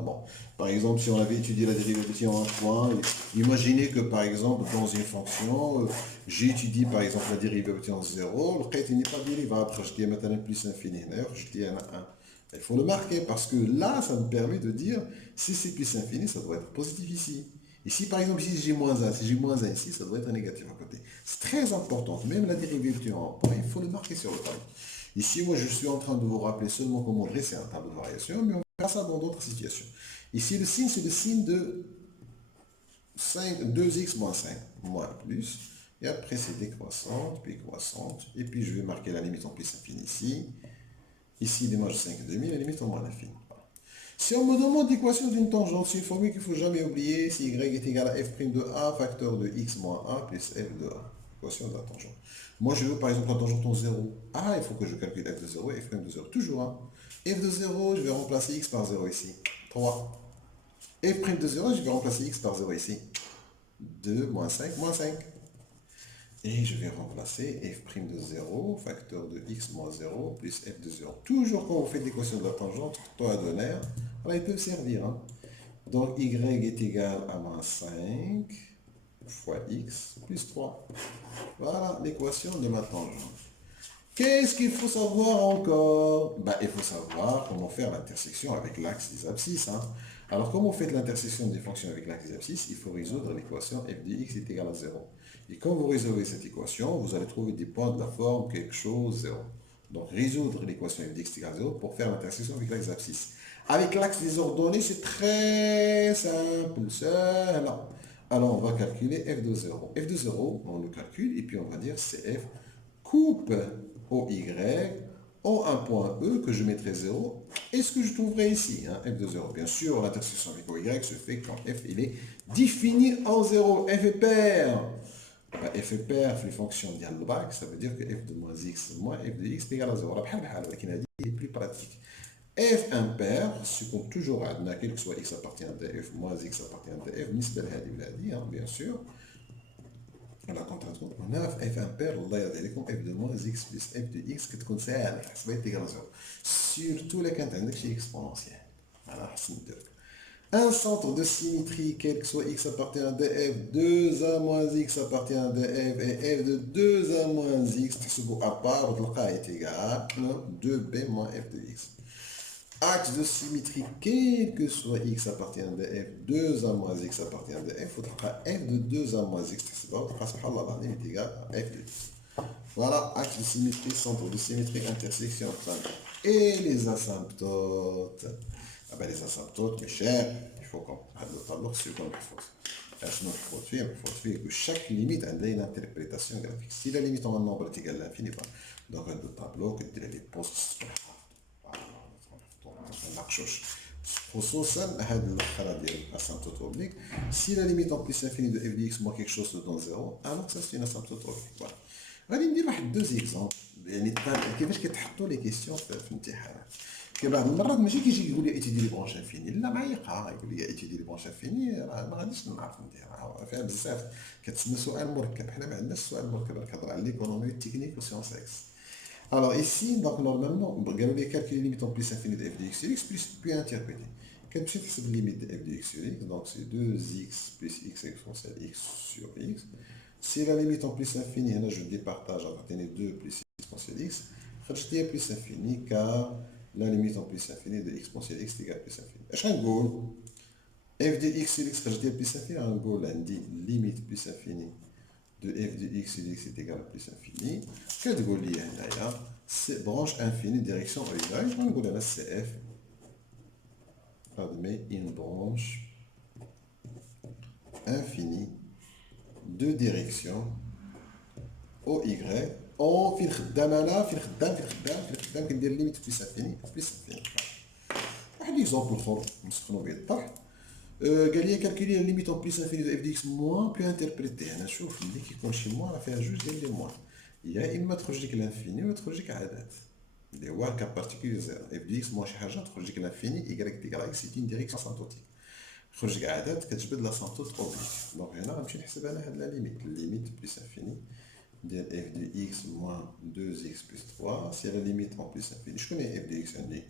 bon. Par exemple, si on avait étudié la dérivée en un point, imaginez que par exemple, dans une fonction, j'ai étudié par exemple la dérivée en 0, le quête n'est pas dérivable. Je dis maintenant plus infini, je dis 1. Il faut le marquer parce que là, ça me permet de dire si c'est plus infini, ça doit être positif ici. Ici, par exemple, si j'ai moins 1, si j'ai moins 1 ici, ça doit être négatif à côté. C'est très important. Même la dérivée en un point, il faut le marquer sur le tableau. Ici, moi, je suis en train de vous rappeler seulement comment dresser un tableau de variation, mais on verra ça dans d'autres situations. Ici, le signe, c'est le signe de 2x moins 5, moins plus. Et après, c'est décroissante, puis croissante. Et puis, je vais marquer la limite en plus infini ici. Ici, l'image 5,5, la limite en moins infini. Si on me demande l'équation d'une tangente, c'est une formule qu'il ne faut jamais oublier. Si y est égal à f' de a, facteur de x moins a, plus f de a. Équation de la tangente. Moi, je veux par exemple la tangente en 0. Ah, il faut que je calcule f de 0 et f' de 0. Toujours. Hein. F de 0, je vais remplacer x par 0 ici. 3. F' de 0, je vais remplacer x par 0 ici. 2 moins 5, moins 5. Et je vais remplacer f' de 0, facteur de x moins 0, plus f de 0. Toujours quand vous faites l'équation de la tangente, taux adonnaire, alors ils peuvent servir. Hein. Donc y est égal à moins 5 fois x plus 3. Voilà l'équation de ma tangente. Qu'est-ce qu'il faut savoir encore? Il faut savoir comment faire l'intersection avec l'axe des abscisses. Hein. Alors, comment vous faites l'intersection des fonctions avec l'axe des abscisses? Il faut résoudre l'équation f de x est égal à 0. Et quand vous résolvez cette équation, vous allez trouver des points de la forme quelque chose 0. Donc, résoudre l'équation f de x est égal à 0 pour faire l'intersection avec l'axe des abscisses. Avec l'axe des ordonnées, c'est très simple. Alors, on va calculer f de 0. F de 0, on le calcule et puis on va dire c'est f coupe OY en un point E que je mettrai 0 et ce que je trouverai ici, hein, f de 0. Bien sûr, l'intersection avec OY se fait quand f il est défini en 0. F est pair. F est pair, les fonctions dialogue, ça veut dire que f de moins x moins f de x est égal à 0. Il est plus pratique. F impair, c'est comme toujours, quel que soit x appartient à f moins x appartient à f, bien sûr. La contrainte on a f impair الله يرضي عليكم f de moins x plus f de x كتكون ساهله حسبها تيغال زيرو سيرتو الا كانت عندك شي اكسبونونسيال انا حسن ندير un centre de symétrie quel que soit x appartient à df 2a moins x appartient à df et f de 2a moins x تحسبوا à part وتلقاه est égal 2b moins f de x. Axe de symétrie, quel que soit x appartient de f, 2a moins x appartient de f, il faudra f de 2a moins x, est égal à f de x. Voilà, axe de symétrie, centre de symétrie, intersection, et les asymptotes. Ah ben les asymptotes, mes chers, il faut qu'on le tableau sur comme il faut. Sinon, il faut faire que chaque limite a une interprétation graphique. Si la limite en un nombre est égale à l'infini, donc le tableau, que les postes خصوصا هذا الاخر ديال الاسامبتوت اوبليك سي لا ليميت اون بليس انفيني دو اف دي اكس موا كيك شوز دون زيرو الوغ سا سي اسامبتوت اوبليك فوالا غادي ندير واحد دو زيكزومبل يعني كيفاش كيتحطوا لي كيسيون في الامتحانات بعض المرات ماشي كيجي يقول لي ايتيدي لي برونش انفيني لا معيقه يقول لي ايتيدي لي برونش انفيني راه ما غاديش نعرف ندير فيها بزاف كتسمى سؤال مركب حنا ما عندناش سؤال مركب راك كتهضر على ليكونومي التكنيك وسيونس اكس. Alors ici, donc normalement, regardez les calculs limites en plus infini de f de x sur x, puis interpréter. كتمشي تحسب الليميت ديال اف دو اكس sur x, donc c'est 2x plus x exponentielle x sur x. Si la limite en plus infini, هنا je départage, عطيني 2 plus x exponentielle x, خرجت ليا plus infini car la limite en plus infini de x exponentielle x égale plus infini. اش غنقول؟ f de x sur x خرجت ليا plus infini, غنقول عندي limite plus infini de f de x sur x est égal à plus infini. كتقول لي هنايا branche infinie direction y, غنقول انا cf admet une branche infinie de direction OY او فين خدام انا فين خدام كندير ليميت بليس انفيني واحد ليكزومبل اخر نسخنوا به الطرح. قال لي كالكولي ليميت اون بليس انفيني دو اف دي اكس موان بي انتربريتي. انا شوف ملي كيكون شي موان راه فيها جوج ديال لي موان، يا اما تخرج لك لانفيني ولا تخرج لك عدد اللي هو كا بارتيكولي زيرو. اف دي اكس موان شي حاجه تخرج لك لانفيني ايكغيك تيكال اكس سي اون ديريكسيون اسانتوتيك، خرج لك عدد كتجبد لاسانتوت اوبليك. دونك هنا غنمشي نحسب انا هاد لا ليميت بليس انفيني ديال f de x moins 2x plus 3, c'est la limite en plus infinie. Je connais f de x, on dit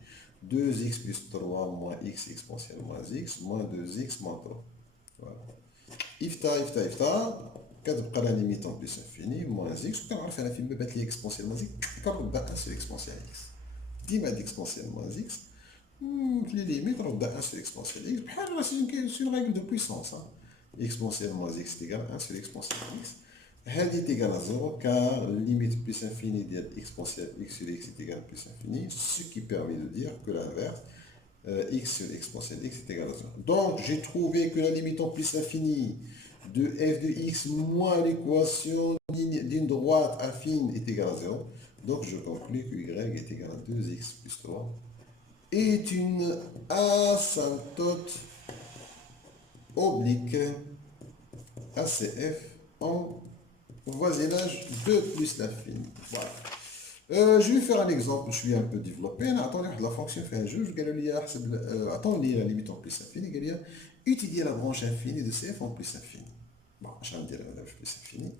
2x plus 3 moins x exponentielle moins x moins 2x moins 3. Voilà. ifta, كتبقى la limite en plus infinie moins x, وكنعرف انا فين ما بات لي exponentielle moins x كنرد 1 sur exponentielle x. ديما هاد exponentielle moins x في لي ليميت رد 1 sur exponentielle x بحال سي une règle de puissance. Exponentielle moins x est égal à 1 sur exponentielle x. هذه est égal à 0 car limite plus infinie de exponentielle x sur x est égal à plus infini, ce qui permet de dire que l'inverse x sur exponentielle x est égal à 0. Donc j'ai trouvé que la limite en plus infinie de f de x moins l'équation d'une droite affine est égale à 0. Donc je conclus que y est égal à 2x plus 3 est une asymptote oblique ACF en voisinage de plus l'infini. Voilà. Je vais faire un exemple, je suis un peu développé. Attendez, la fonction fait un jeu. Attendez la limite en plus infini. Étudier la branche infinie de CF en plus infini. Bon, je vais dire la plus infini.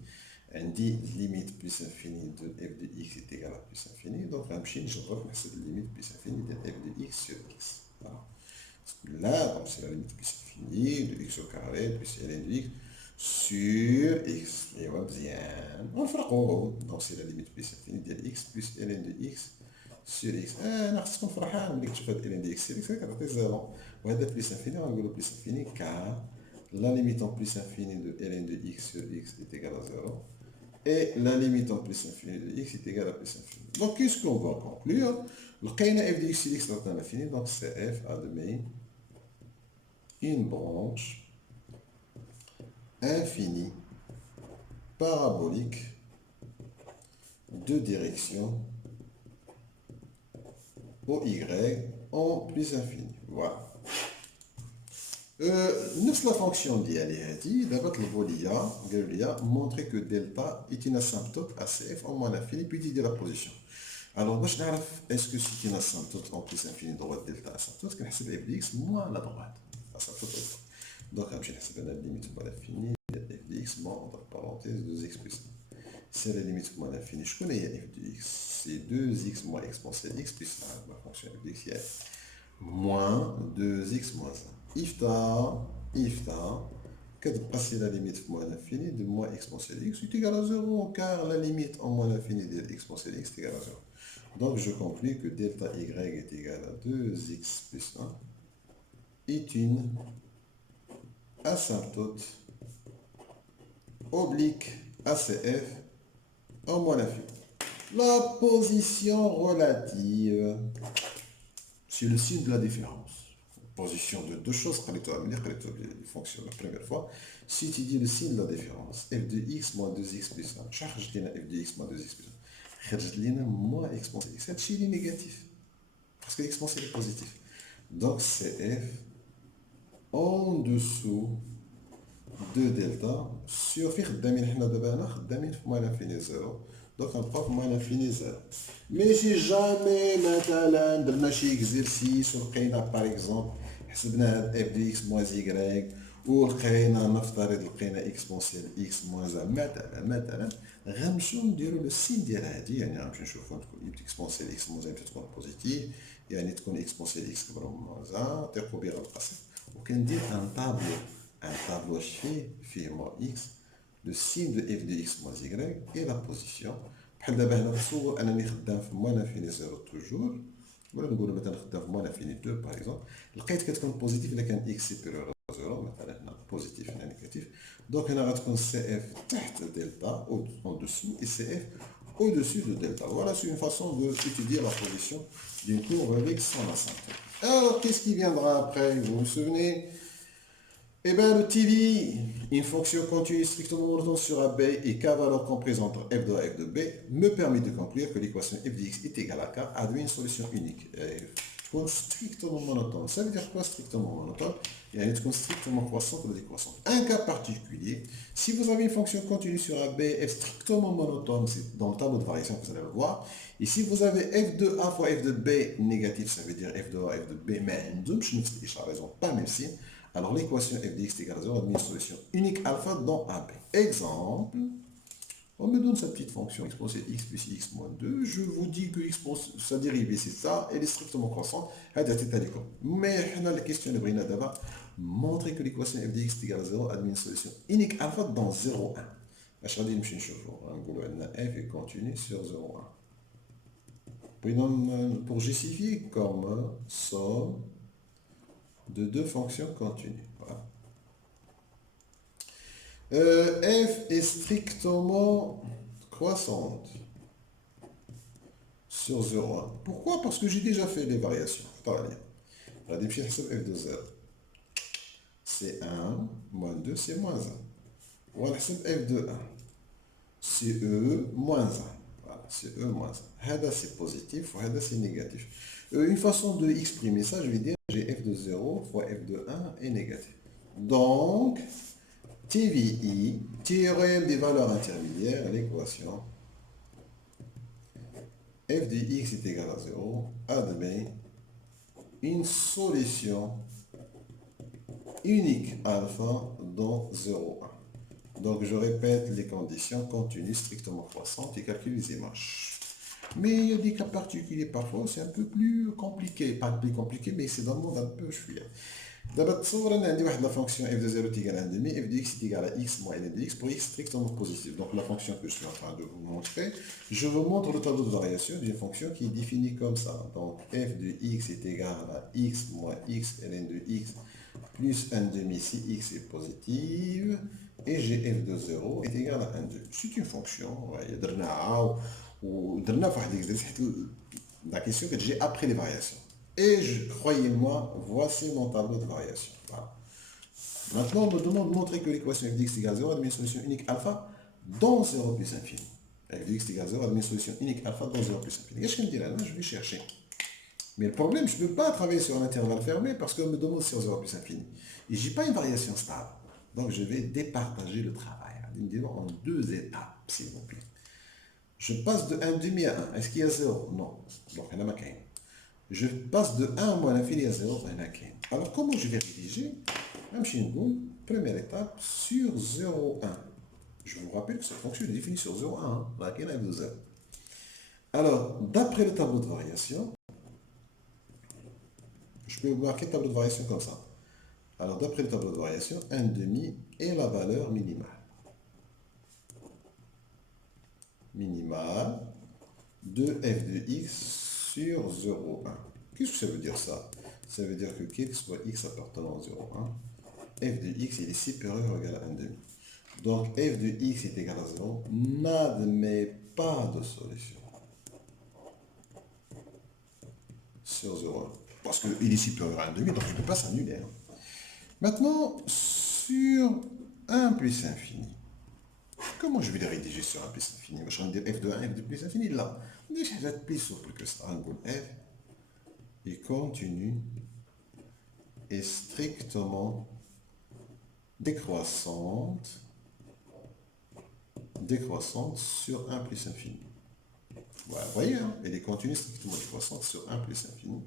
On dit limite plus infini de f de x est égal à plus infini. Donc, la machine, je vois que c'est la limite plus infini de f de x sur x. Voilà. Là, c'est la limite plus infinie de x au carré plus ln de x sur x. Et on va bien. On fera quoi? Donc c'est la limite plus infinie de x plus ln de x sur x. ناقصكم فرحان ملي كتشوف هاد ln de x sur x كتعطي زيرو. وهذا بليس انفيني غنقولو بليس انفيني car la limite en plus infinie de ln de x sur x est égale à 0. Et la limite en plus infinie de x est égale à plus infini. Donc qu'est-ce qu'on va conclure? لقينا f de x sur x dans l'infini. Donc CF admet une branche infinie parabolique de direction OY en plus infini. Voilà. نفس la fonction ديالي هذه دابا طلبوا ليا قالوا ليا montrer que delta est une asymptote ACF en moins l'infini puis dire la position. Alors باش نعرف est-ce que c'est une asymptote en plus infini droite delta asymptote كنحسب f de x moins la droite asymptote au droite. Donc غنمشي نحسب انا limite moins l'infini de f de x moins entre parenthèses 2x plus 1. C'est la limite moins l'infini. Je connais f de x. C'est 2x moins exponentielle x plus 1. Ma fonction f de x est moins 2x moins 1. Ifta, passer la limite moins l'infini de moins exponentielle x est égal à 0 car la limite en moins l'infini de exponentielle x est égal à 0. Donc je conclus que delta y est égal à 2x plus 1 est une asymptote oblique ACF en moins l'infini. La position relative, c'est le signe de la différence. Position de deux choses, il fonctionne la première fois. Si tu dis le signe de la différence, f de x moins 2x plus 1, charge f de x moins 2x plus 1, charge moins exponentielle x, c'est le négatif. Parce que l'exponentielle est positif. Donc c'est f en dessous de delta sur في خدامين حنا دابا هنا خدامين في moins l'infini 0. Donc نبقاو في moins l'infini 0. Mais si jamais مثلا درنا شي اكزرسيس ولقينا باغ اكزومبل حسبنا هاد اف دي اكس موان زيكغيك ولقينا نفترض لقينا اكسبونسيال اكس موان 1 مثلا غنمشيو نديرو لو سين ديال هادي، يعني غنمشيو نشوفو تكون اكسبونسيال اكس موزان تكون بوزيتيف، يعني تكون اكسبونسيال اكس كبر من موزان تيقو بها القسم، وكندير ان طابلو. ان طابلو اش فيه مو اكس، لو سين دو اف دو اكس موز يكغيك اي لا بوزيسيون. بحال دابا هنا تصور انني خدام في موان انفيني زيرو توجور، ولا نقولوا مثلا خدام في موان انفيني 2 باغ اكزومبل، لقيت كتكون بوزيتيف الا كان اكس سيبيريور زيرو، مثلا هنا بوزيتيف هنا نيجاتيف. دونك هنا غتكون سي اف تحت دلتا اون دوسو et CF au-dessus de delta. Voilà, c'est une façon d'étudier la position d'une courbe avec son asymptote. Alors, qu'est-ce qui viendra après? Vous vous souvenez? Eh bien, le TV, une fonction continue strictement monotone sur AB et K valeur comprise entre f de A et f de B, me permet de conclure que l'équation f de x est égale à K admet une solution unique. Strictement monotone. Ça veut dire quoi strictement monotone? Il y a une strictement croissante ou décroissante. Un cas particulier, si vous avez une fonction continue sur AB, f strictement monotone, c'est dans le tableau de variation que vous allez le voir. Et si vous avez f de A fois f de B négatif, ça veut dire f de A, f de B, mais je ne raison pas même signe. Alors l'équation f de x égale à 0 admet une solution unique alpha dans AB. Exemple, on me donne sa petite fonction exponentielle x plus x moins 2. Je vous dis que sa dérivée c'est ça, elle est strictement croissante. Mais la question de Brina d'abord, montrer que l'équation f de x égale à 0 admet une solution unique alpha dans 0, 1. Je vais dire que f est continue sur 0, 1. Pour justifier comme somme de deux fonctions continues. Voilà. F est strictement croissante sur 0,1. Pourquoi? Parce que j'ai déjà fait les variations. La définition f de 0. C'est 1, moins 2, c'est moins 1. Voilà, c'est f de 1. C'est E, moins 1. Voilà, c'est E, moins 1. Hada, c'est positif, Hada, c'est négatif. Une façon de exprimer ça, je vais dire j'ai f de 0 fois f de 1 est négatif. Donc, TVI, théorème des valeurs intermédiaires, l'équation f de x est égal à 0 admet une solution unique alpha dans 0,1. Donc je répète les conditions continues strictement croissantes et calcule les images. Mais il y a des cas particuliers parfois, c'est un peu plus compliqué. Pas plus compliqué, mais c'est dans le monde un peu chouïa. D'abord, la fonction f de 0 est égale à 1,5, f de x est égal à x moins n de x pour x strictement positif. Donc la fonction que je suis en train de vous montrer, je vous montre le tableau de variation d'une fonction qui est définie comme ça. Donc f de x est égal à x moins x ln de x plus 1,5 si x est positive, et j'ai f de 0 est égal à 1,2. C'est une fonction, ou la question que j'ai après les variations. Et croyez-moi, voici mon tableau de variation. Voilà. Maintenant, on me demande de montrer que l'équation f de x égale 0 admet une solution unique alpha dans 0 plus infini. f de x égale 0 admet une solution unique alpha dans 0 plus infini. Qu'est-ce que je me dis là? Je vais chercher. Mais le problème, je ne peux pas travailler sur un intervalle fermé parce qu'on me demande sur 0 plus infini. Et je n'ai pas une variation stable. Donc, je vais départager le travail en deux étapes, s'il vous plaît. Je passe de 1,5 à 1. Est-ce qu'il y a 0? Non. Donc, il y en a qu'un. Je passe de 1 moins l'infini à 0, il y en a qu'un. Alors, comment je vais rédiger? Première étape, sur 0,1. Je vous rappelle que cette fonction est définie sur 0,1. Là, il y en a 0. Alors, d'après le tableau de variation, je peux marquer le tableau de variation comme ça. Alors, d'après le tableau de variation, 1,5 est la valeur minimale. Minimale de f de x sur 0,1. Qu'est-ce que ça veut dire ça? Ça veut dire que quel que soit x appartenant à 0,1, f de x il est supérieur ou égal à 1,5. Donc f de x est égal à 0 n'admet pas de solution sur 0,1. Parce qu'il est supérieur à 1,5, donc il ne peut pas s'annuler. Maintenant, sur 1 plus infini. Comment je vais les rédiger sur 1 plus infini? Je vais dire f de 1, f de plus infini là. Déjà, j'ai plus souple que ça. F est continue et strictement décroissante sur 1 plus infini. Voilà, vous voyez, hein, elle est continue strictement décroissante sur 1 plus infini.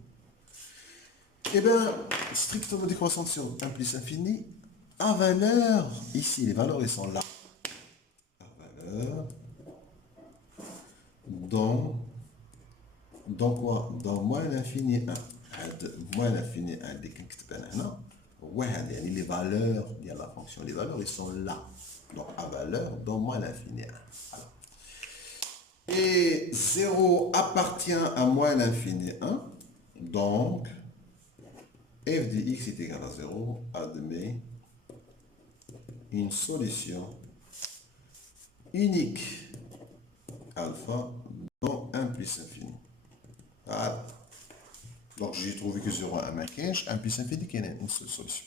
Eh bien, strictement décroissante sur 1 plus infini, à valeur, ici, les valeurs, elles sont là. À valeur dans quoi? Dans moins l'infini 1. Moins l'infini 1 اللي كنكتب انا هنا هو هذا يعني les valeurs ديال la fonction. Les valeurs, ils sont là. Donc à valeur dans moins l'infini 1. Voilà. Et 0 appartient à moins l'infini 1. Donc f de x est égal à 0. Admet une solution unique alpha dans 1 plus infini. Voilà. Donc j'ai trouvé que 0 à 1 plus infini qui est une seule solution.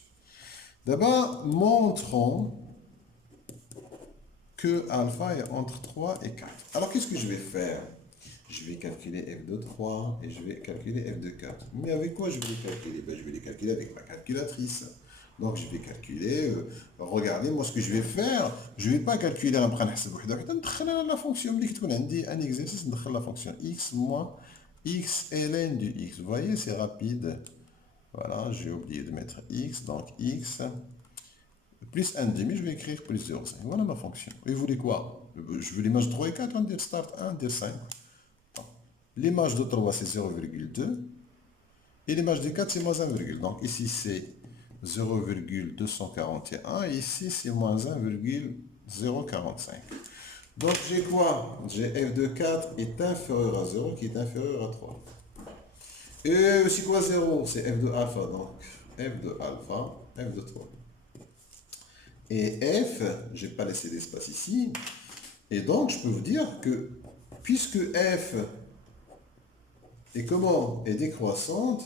D'abord, montrons que alpha est entre 3 et 4. Alors qu'est-ce que je vais faire? Je vais calculer f de 3 et je vais calculer f de 4. Mais avec quoi je vais les calculer? Ben, je vais les calculer avec ma calculatrice. Donc je vais calculer, regardez, moi ce que je vais faire, je ne vais pas calculer un la fonction, un exercice, la fonction x moins x ln du x. Vous voyez, c'est rapide. Voilà, j'ai oublié de mettre x, donc x plus 1 demi, je vais écrire plus 0,5. Voilà ma fonction. Et vous voulez quoi? Je veux l'image 3 et 4, on dit start 1, dit 5. L'image de 3, c'est 0,2. Et l'image de 4, c'est moins 1, donc ici, c'est 0,241. Et ici, c'est moins 1,045. Donc, j'ai quoi? J'ai f de 4 est inférieur à 0, qui est inférieur à 3. Et c'est quoi 0? C'est f de alpha. Donc, f de alpha, f de 3. Et f, je n'ai pas laissé d'espace ici. Et donc, je peux vous dire que puisque f est comment? Est décroissante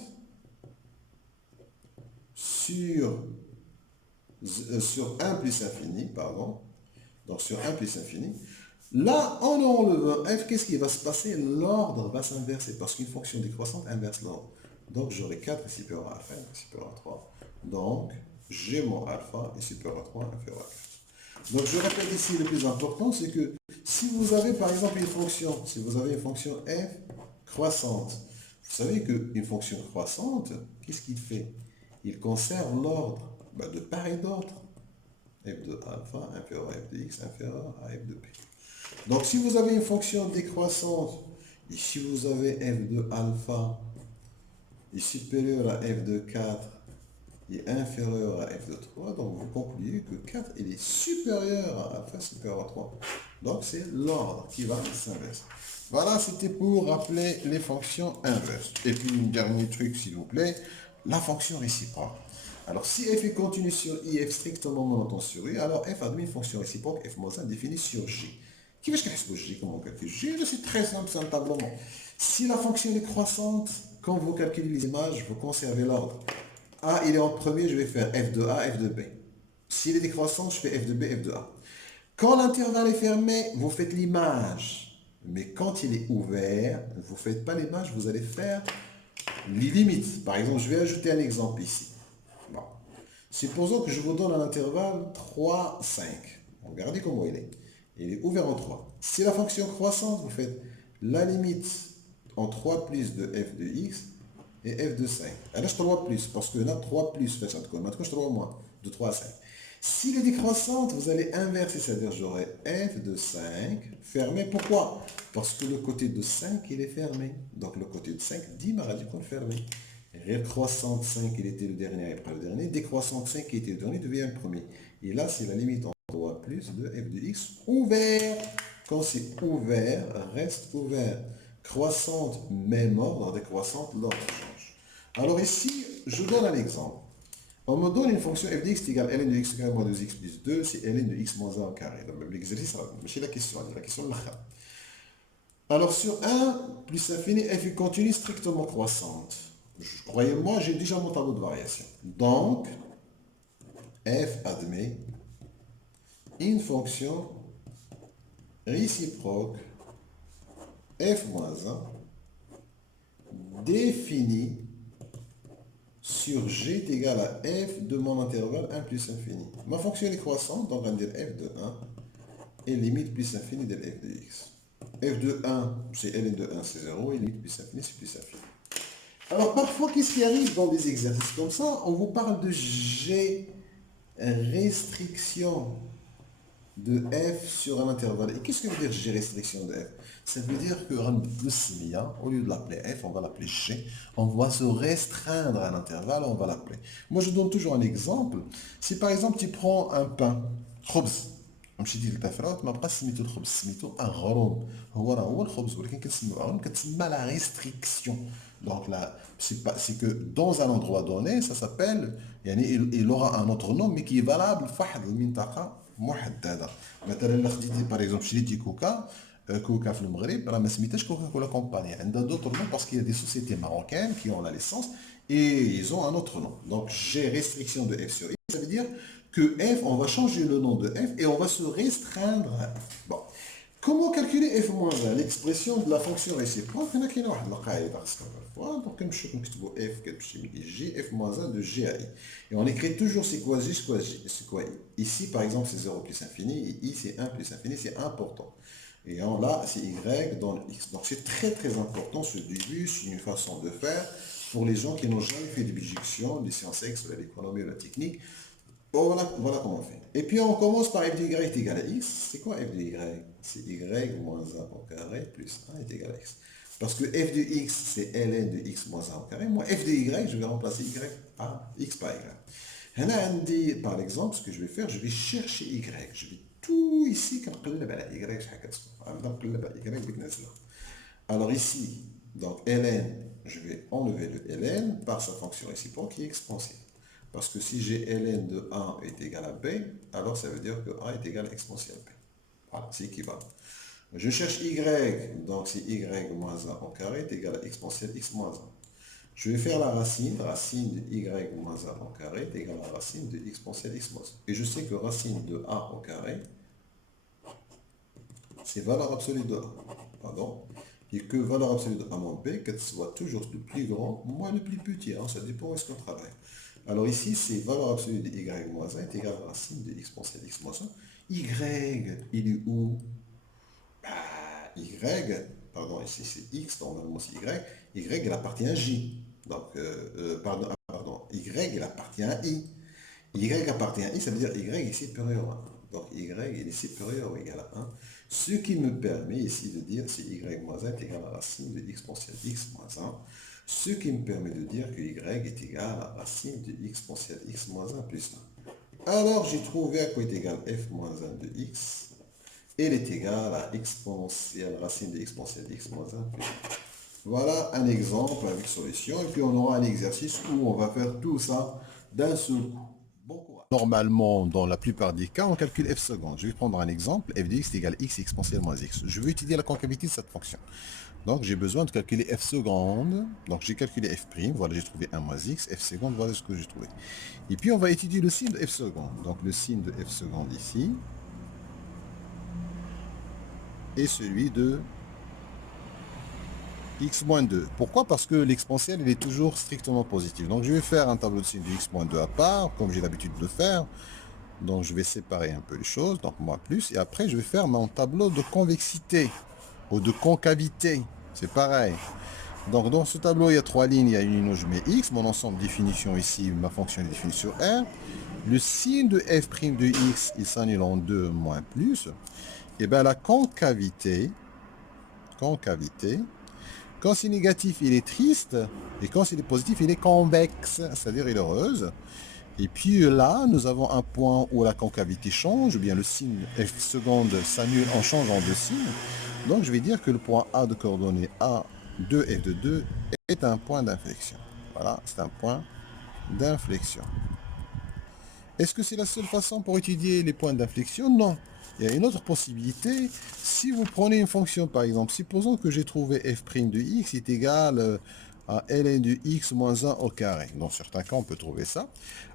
sur 1 plus infini, pardon. Donc, sur 1 plus infini. Là, en enlevant f, qu'est-ce qui va se passer? L'ordre va s'inverser parce qu'une fonction décroissante inverse l'ordre. Donc, j'aurai 4 est supérieur à alpha, est supérieur à 3. Donc, j'ai mon alpha est supérieur à 3, inférieur à 4. Donc, je répète ici, le plus important, c'est que si vous avez, par exemple, une fonction, si vous avez une fonction f croissante, vous savez qu'une fonction croissante, qu'est-ce qu'il fait? Il conserve l'ordre de part et d'autre. f de alpha inférieur à f de x inférieur à f de p. Donc, si vous avez une fonction décroissante, et si vous avez f de alpha est supérieur à f de 4 est inférieur à f de 3, donc vous concluez que 4 il est supérieur à alpha supérieur à 3. Donc, c'est l'ordre qui va s'inverser. Voilà, c'était pour rappeler les fonctions inverses. Et puis, un dernier truc, s'il vous plaît, la fonction réciproque. Alors, si f est continu sur i, f strictement monotone sur i, alors f admet une fonction réciproque f moins 1 définie sur g. Qui va-je calculer g? Comment on calcule g? C'est très simple, simplement. Si la fonction est croissante, quand vous calculez les images, vous conservez l'ordre. A, il est en premier, je vais faire f de a, f de b. S'il est décroissant, je fais f de b, f de a. Quand l'intervalle est fermé, vous faites l'image. Mais quand il est ouvert, vous ne faites pas l'image, vous allez faire les limites. Par exemple, je vais ajouter un exemple ici. Bon. Supposons que je vous donne un intervalle 3, 5. Regardez comment il est. Il est ouvert en 3. Si la fonction croissante, vous faites la limite en 3 plus de f de x et f de 5. Alors, 3 plus, parce que là, 3 plus, fait ça de quoi? Maintenant, 3 moins, de 3 à 5. S'il est décroissante, vous allez inverser, c'est-à-dire j'aurai f de 5 fermé. Pourquoi? Parce que le côté de 5, il est fermé. Donc, le côté de 5 dit ma radicale fermée. Croissante 5, il était le dernier après le dernier. Décroissante 5, qui était le dernier, devient le premier. Et là, c'est la limite en 3 plus de f de x ouvert. Quand c'est ouvert, reste ouvert. Croissante, même ordre. Décroissante, l'ordre change. Alors ici, je donne un exemple. On me donne une fonction f de x égale ln de x carré moins 2x plus 2, c'est ln de x moins 1 au carré. Donc même l'exercice, c'est la question de l'achar. Alors sur 1 plus infini, f est continue strictement croissante. Croyez-moi, j'ai déjà mon tableau de variation. Donc, f admet une fonction réciproque f moins 1 définie sur g est égal à f de mon intervalle 1 plus infini. Ma fonction est croissante, donc on va dire f de 1 et limite plus infini de f de x. f de 1, c'est ln de 1, c'est 0, et limite plus infini, c'est plus infini. Alors parfois, qu'est-ce qui arrive dans des exercices comme ça? On vous parle de g restriction de f sur un intervalle. Et qu'est-ce que veut dire g restriction de f? Ça veut dire que au lieu de l'appeler f, on va l'appeler g. On va se restreindre à un intervalle, on va l'appeler. Moi, je donne toujours un exemple. Si par exemple, tu prends un pain, خبز. ماشي ديال التفرات ما بقاش سميتو الخبز سميتو اغروم هو راه هو الخبز ولكن كنسميو اغروم كتسمى لا ريستريكسيون دونك لا c'est que dans un endroit donné ça s'appelle يعني il aura un autre nom mais qui est valable في واحد المنطقه محدده مثلا الا خديتي باغ اكزومبل شريتي كوكا كوكا في المغرب راه ما سميتهاش كوكا كولا كومباني عندها d'autres noms parce qu'il y a des sociétés marocaines qui ont la licence et ils ont un autre nom donc j'ai restriction de f sur i ça veut dire que f, on va changer le nom de f et on va se restreindre à f. Bon. Comment calculer f moins 1 l'expression de la fonction réciproque هنا كاينه واحد القاعده خاصنا نعرفوها دونك كنمشيو نكتبوا f كتمشي من j f moins 1 de g à i et on écrit toujours c'est quoi j c'est quoi i ici par exemple c'est 0 plus infini et i c'est 1 plus infini c'est important et là c'est y dans le x donc c'est très très important ce début c'est une façon de faire pour les gens qui n'ont jamais fait de bijection des sciences x de l'économie ou de la technique. Bon, voilà comment on fait. Et puis on commence par f de y est égal à x. C'est quoi f de y? C'est y moins 1 au carré plus 1 est égal à x. Parce que f de x, c'est ln de x moins 1 au carré. Moi, f de y, je vais remplacer y par x par y. Par exemple, ce que je vais faire, je vais chercher y. Je vais tout ici, alors ici, donc ln, je vais enlever le ln par sa fonction réciproque qui est exponentielle. Parce que si j'ai ln de 1 est égal à b, alors ça veut dire que a est égal à exponentielle b. Voilà, c'est équivalent. Je cherche y, donc c'est y moins 1 au carré est égal à exponentielle x moins 1. Je vais faire la racine de y moins 1 au carré est égal à la racine de exponentielle x moins 1. Et je sais que racine de a au carré, c'est valeur absolue de a. Pardon. Et que valeur absolue de a moins b, qu'elle soit toujours le plus grand moins le plus petit. Hein, ça dépend où est-ce qu'on travaille. Alors ici, c'est valeur absolue de y moins 1 est égale à la racine de exponentielle x moins 1. Y, il est où? Y, pardon, ici c'est x, normalement c'est y. Y, il appartient à j. Donc, pardon, y, il appartient à i. Y appartient à i, ça veut dire y est supérieur à 1. Donc y, il est supérieur ou égal à 1. Ce qui me permet ici de dire c'est y moins 1 est égal à la racine de exponentielle x moins 1. Ce qui me permet de dire que y est égal à la racine de exponentielle x moins 1 plus 1. Alors j'ai trouvé à quoi est égal f moins 1 de x. Elle est égale à exponentielle racine de exponentielle x moins 1 plus 1. Voilà un exemple avec solution. Et puis on aura un exercice où on va faire tout ça d'un seul coup. Bon courage. Normalement, dans la plupart des cas, on calcule f seconde. Je vais prendre un exemple. F de x est égal à x exponentielle moins x. Je veux étudier la concavité de cette fonction. Donc j'ai besoin de calculer f seconde. Donc j'ai calculé f prime, voilà j'ai trouvé 1 moins x, f seconde, voilà ce que j'ai trouvé. Et puis on va étudier le signe de f seconde. Donc le signe de f seconde ici est celui de x moins 2. Pourquoi? Parce que l'exponentielle est toujours strictement positive. Donc je vais faire un tableau de signe de x moins 2 à part, comme j'ai l'habitude de le faire. Donc je vais séparer un peu les choses, donc moins plus, et après je vais faire mon tableau de convexité ou de concavité. C'est pareil. Donc dans ce tableau, il y a 3 lignes, il y a une ligne où je mets x, mon ensemble de définition ici, ma fonction est définie sur R. Le signe de f' de x, il s'annule en 2 moins plus. Et bien la concavité, quand c'est négatif, il est triste, et quand c'est positif, il est convexe, c'est-à-dire il est heureuse. Et puis là, nous avons un point où la concavité change, ou bien le signe f seconde s'annule en changeant de signe. Donc je vais dire que le point A de coordonnées A de f de 2 est un point d'inflexion. Voilà, c'est un point d'inflexion. Est-ce que c'est la seule façon pour étudier les points d'inflexion? Non. Il y a une autre possibilité. Si vous prenez une fonction, par exemple, supposons que j'ai trouvé f' de x est égal à ln de x moins 1 au carré. Dans certains cas, on peut trouver ça.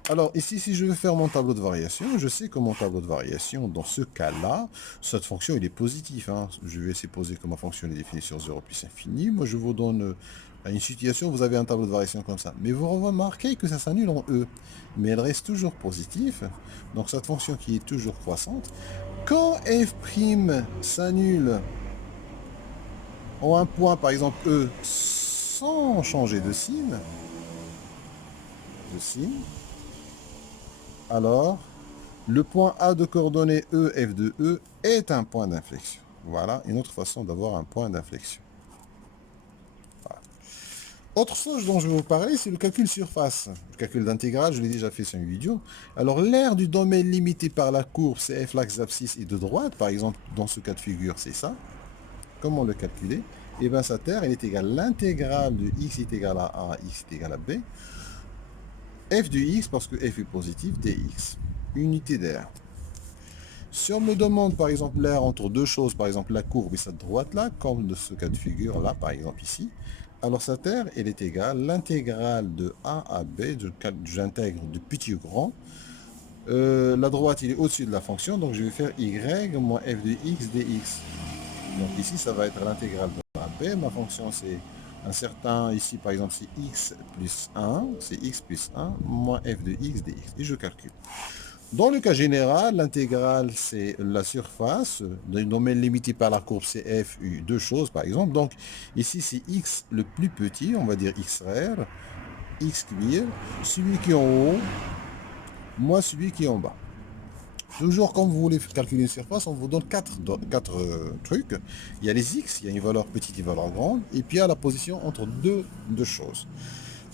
Alors ici, si je veux faire mon tableau de variation, je sais que mon tableau de variation, dans ce cas-là, cette fonction, il est positif. Hein. Je vais supposer que ma fonction est définie sur 0 plus infini. Moi, je vous donne une situation, vous avez un tableau de variation comme ça. Mais vous remarquez que ça s'annule en E. Mais elle reste toujours positif. Donc cette fonction qui est toujours croissante. Quand f' s'annule en un point, par exemple E, sans changer de signe, alors le point A de coordonnées E, f de E, est un point d'inflexion. Voilà une autre façon d'avoir un point d'inflexion. Voilà. Autre chose dont je vais vous parler, c'est le calcul surface. Le calcul d'intégrale, je l'ai déjà fait sur une vidéo. Alors, l'aire du domaine limité par la courbe CF, l'axe d'abscisse est de droite. Par exemple, dans ce cas de figure, c'est ça. Comment le calculer? Et bien, sa terre, elle est égale à l'intégrale de x est égal à a, x est égal à b. F de x, parce que f est positif, dx. Unité d'aire. Si on me demande, par exemple, l'aire entre deux choses, par exemple, la courbe et cette droite-là, comme de ce cas de figure-là, par exemple ici, alors sa terre, elle est égale à l'intégrale de a à b, j'intègre de petit au grand. La droite, il est au-dessus de la fonction, donc je vais faire y moins f de x dx. Donc ici, ça va être l'intégrale de a à b. Ma fonction, c'est un certain, ici, par exemple, c'est x plus 1, c'est x plus 1, moins f de x dx. Et je calcule. Dans le cas général, l'intégrale, c'est la surface d'un domaine limité par la courbe CF, deux choses par exemple. Donc ici, c'est x le plus petit, on va dire x rare, x cuir, celui qui est en haut, moins celui qui est en bas. Toujours quand vous voulez calculer une surface, on vous donne quatre trucs. Il y a les x, il y a une valeur petite et une valeur grande, et puis il y a la position entre deux choses.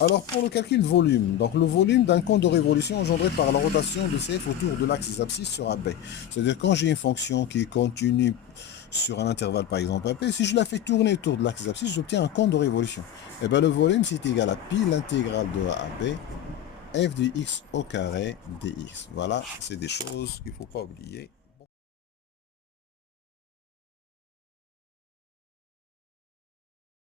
Alors pour le calcul de volume, donc le volume d'un cône de révolution engendré par la rotation de CF autour de l'axe des abscisses sur AB. C'est-à-dire quand j'ai une fonction qui est continue sur un intervalle par exemple AB, si je la fais tourner autour de l'axe des abscisses, j'obtiens un cône de révolution. Et bien le volume c'est égal à pi l'intégrale de A à B, f de x au carré dx. Voilà, c'est des choses qu'il ne faut pas oublier.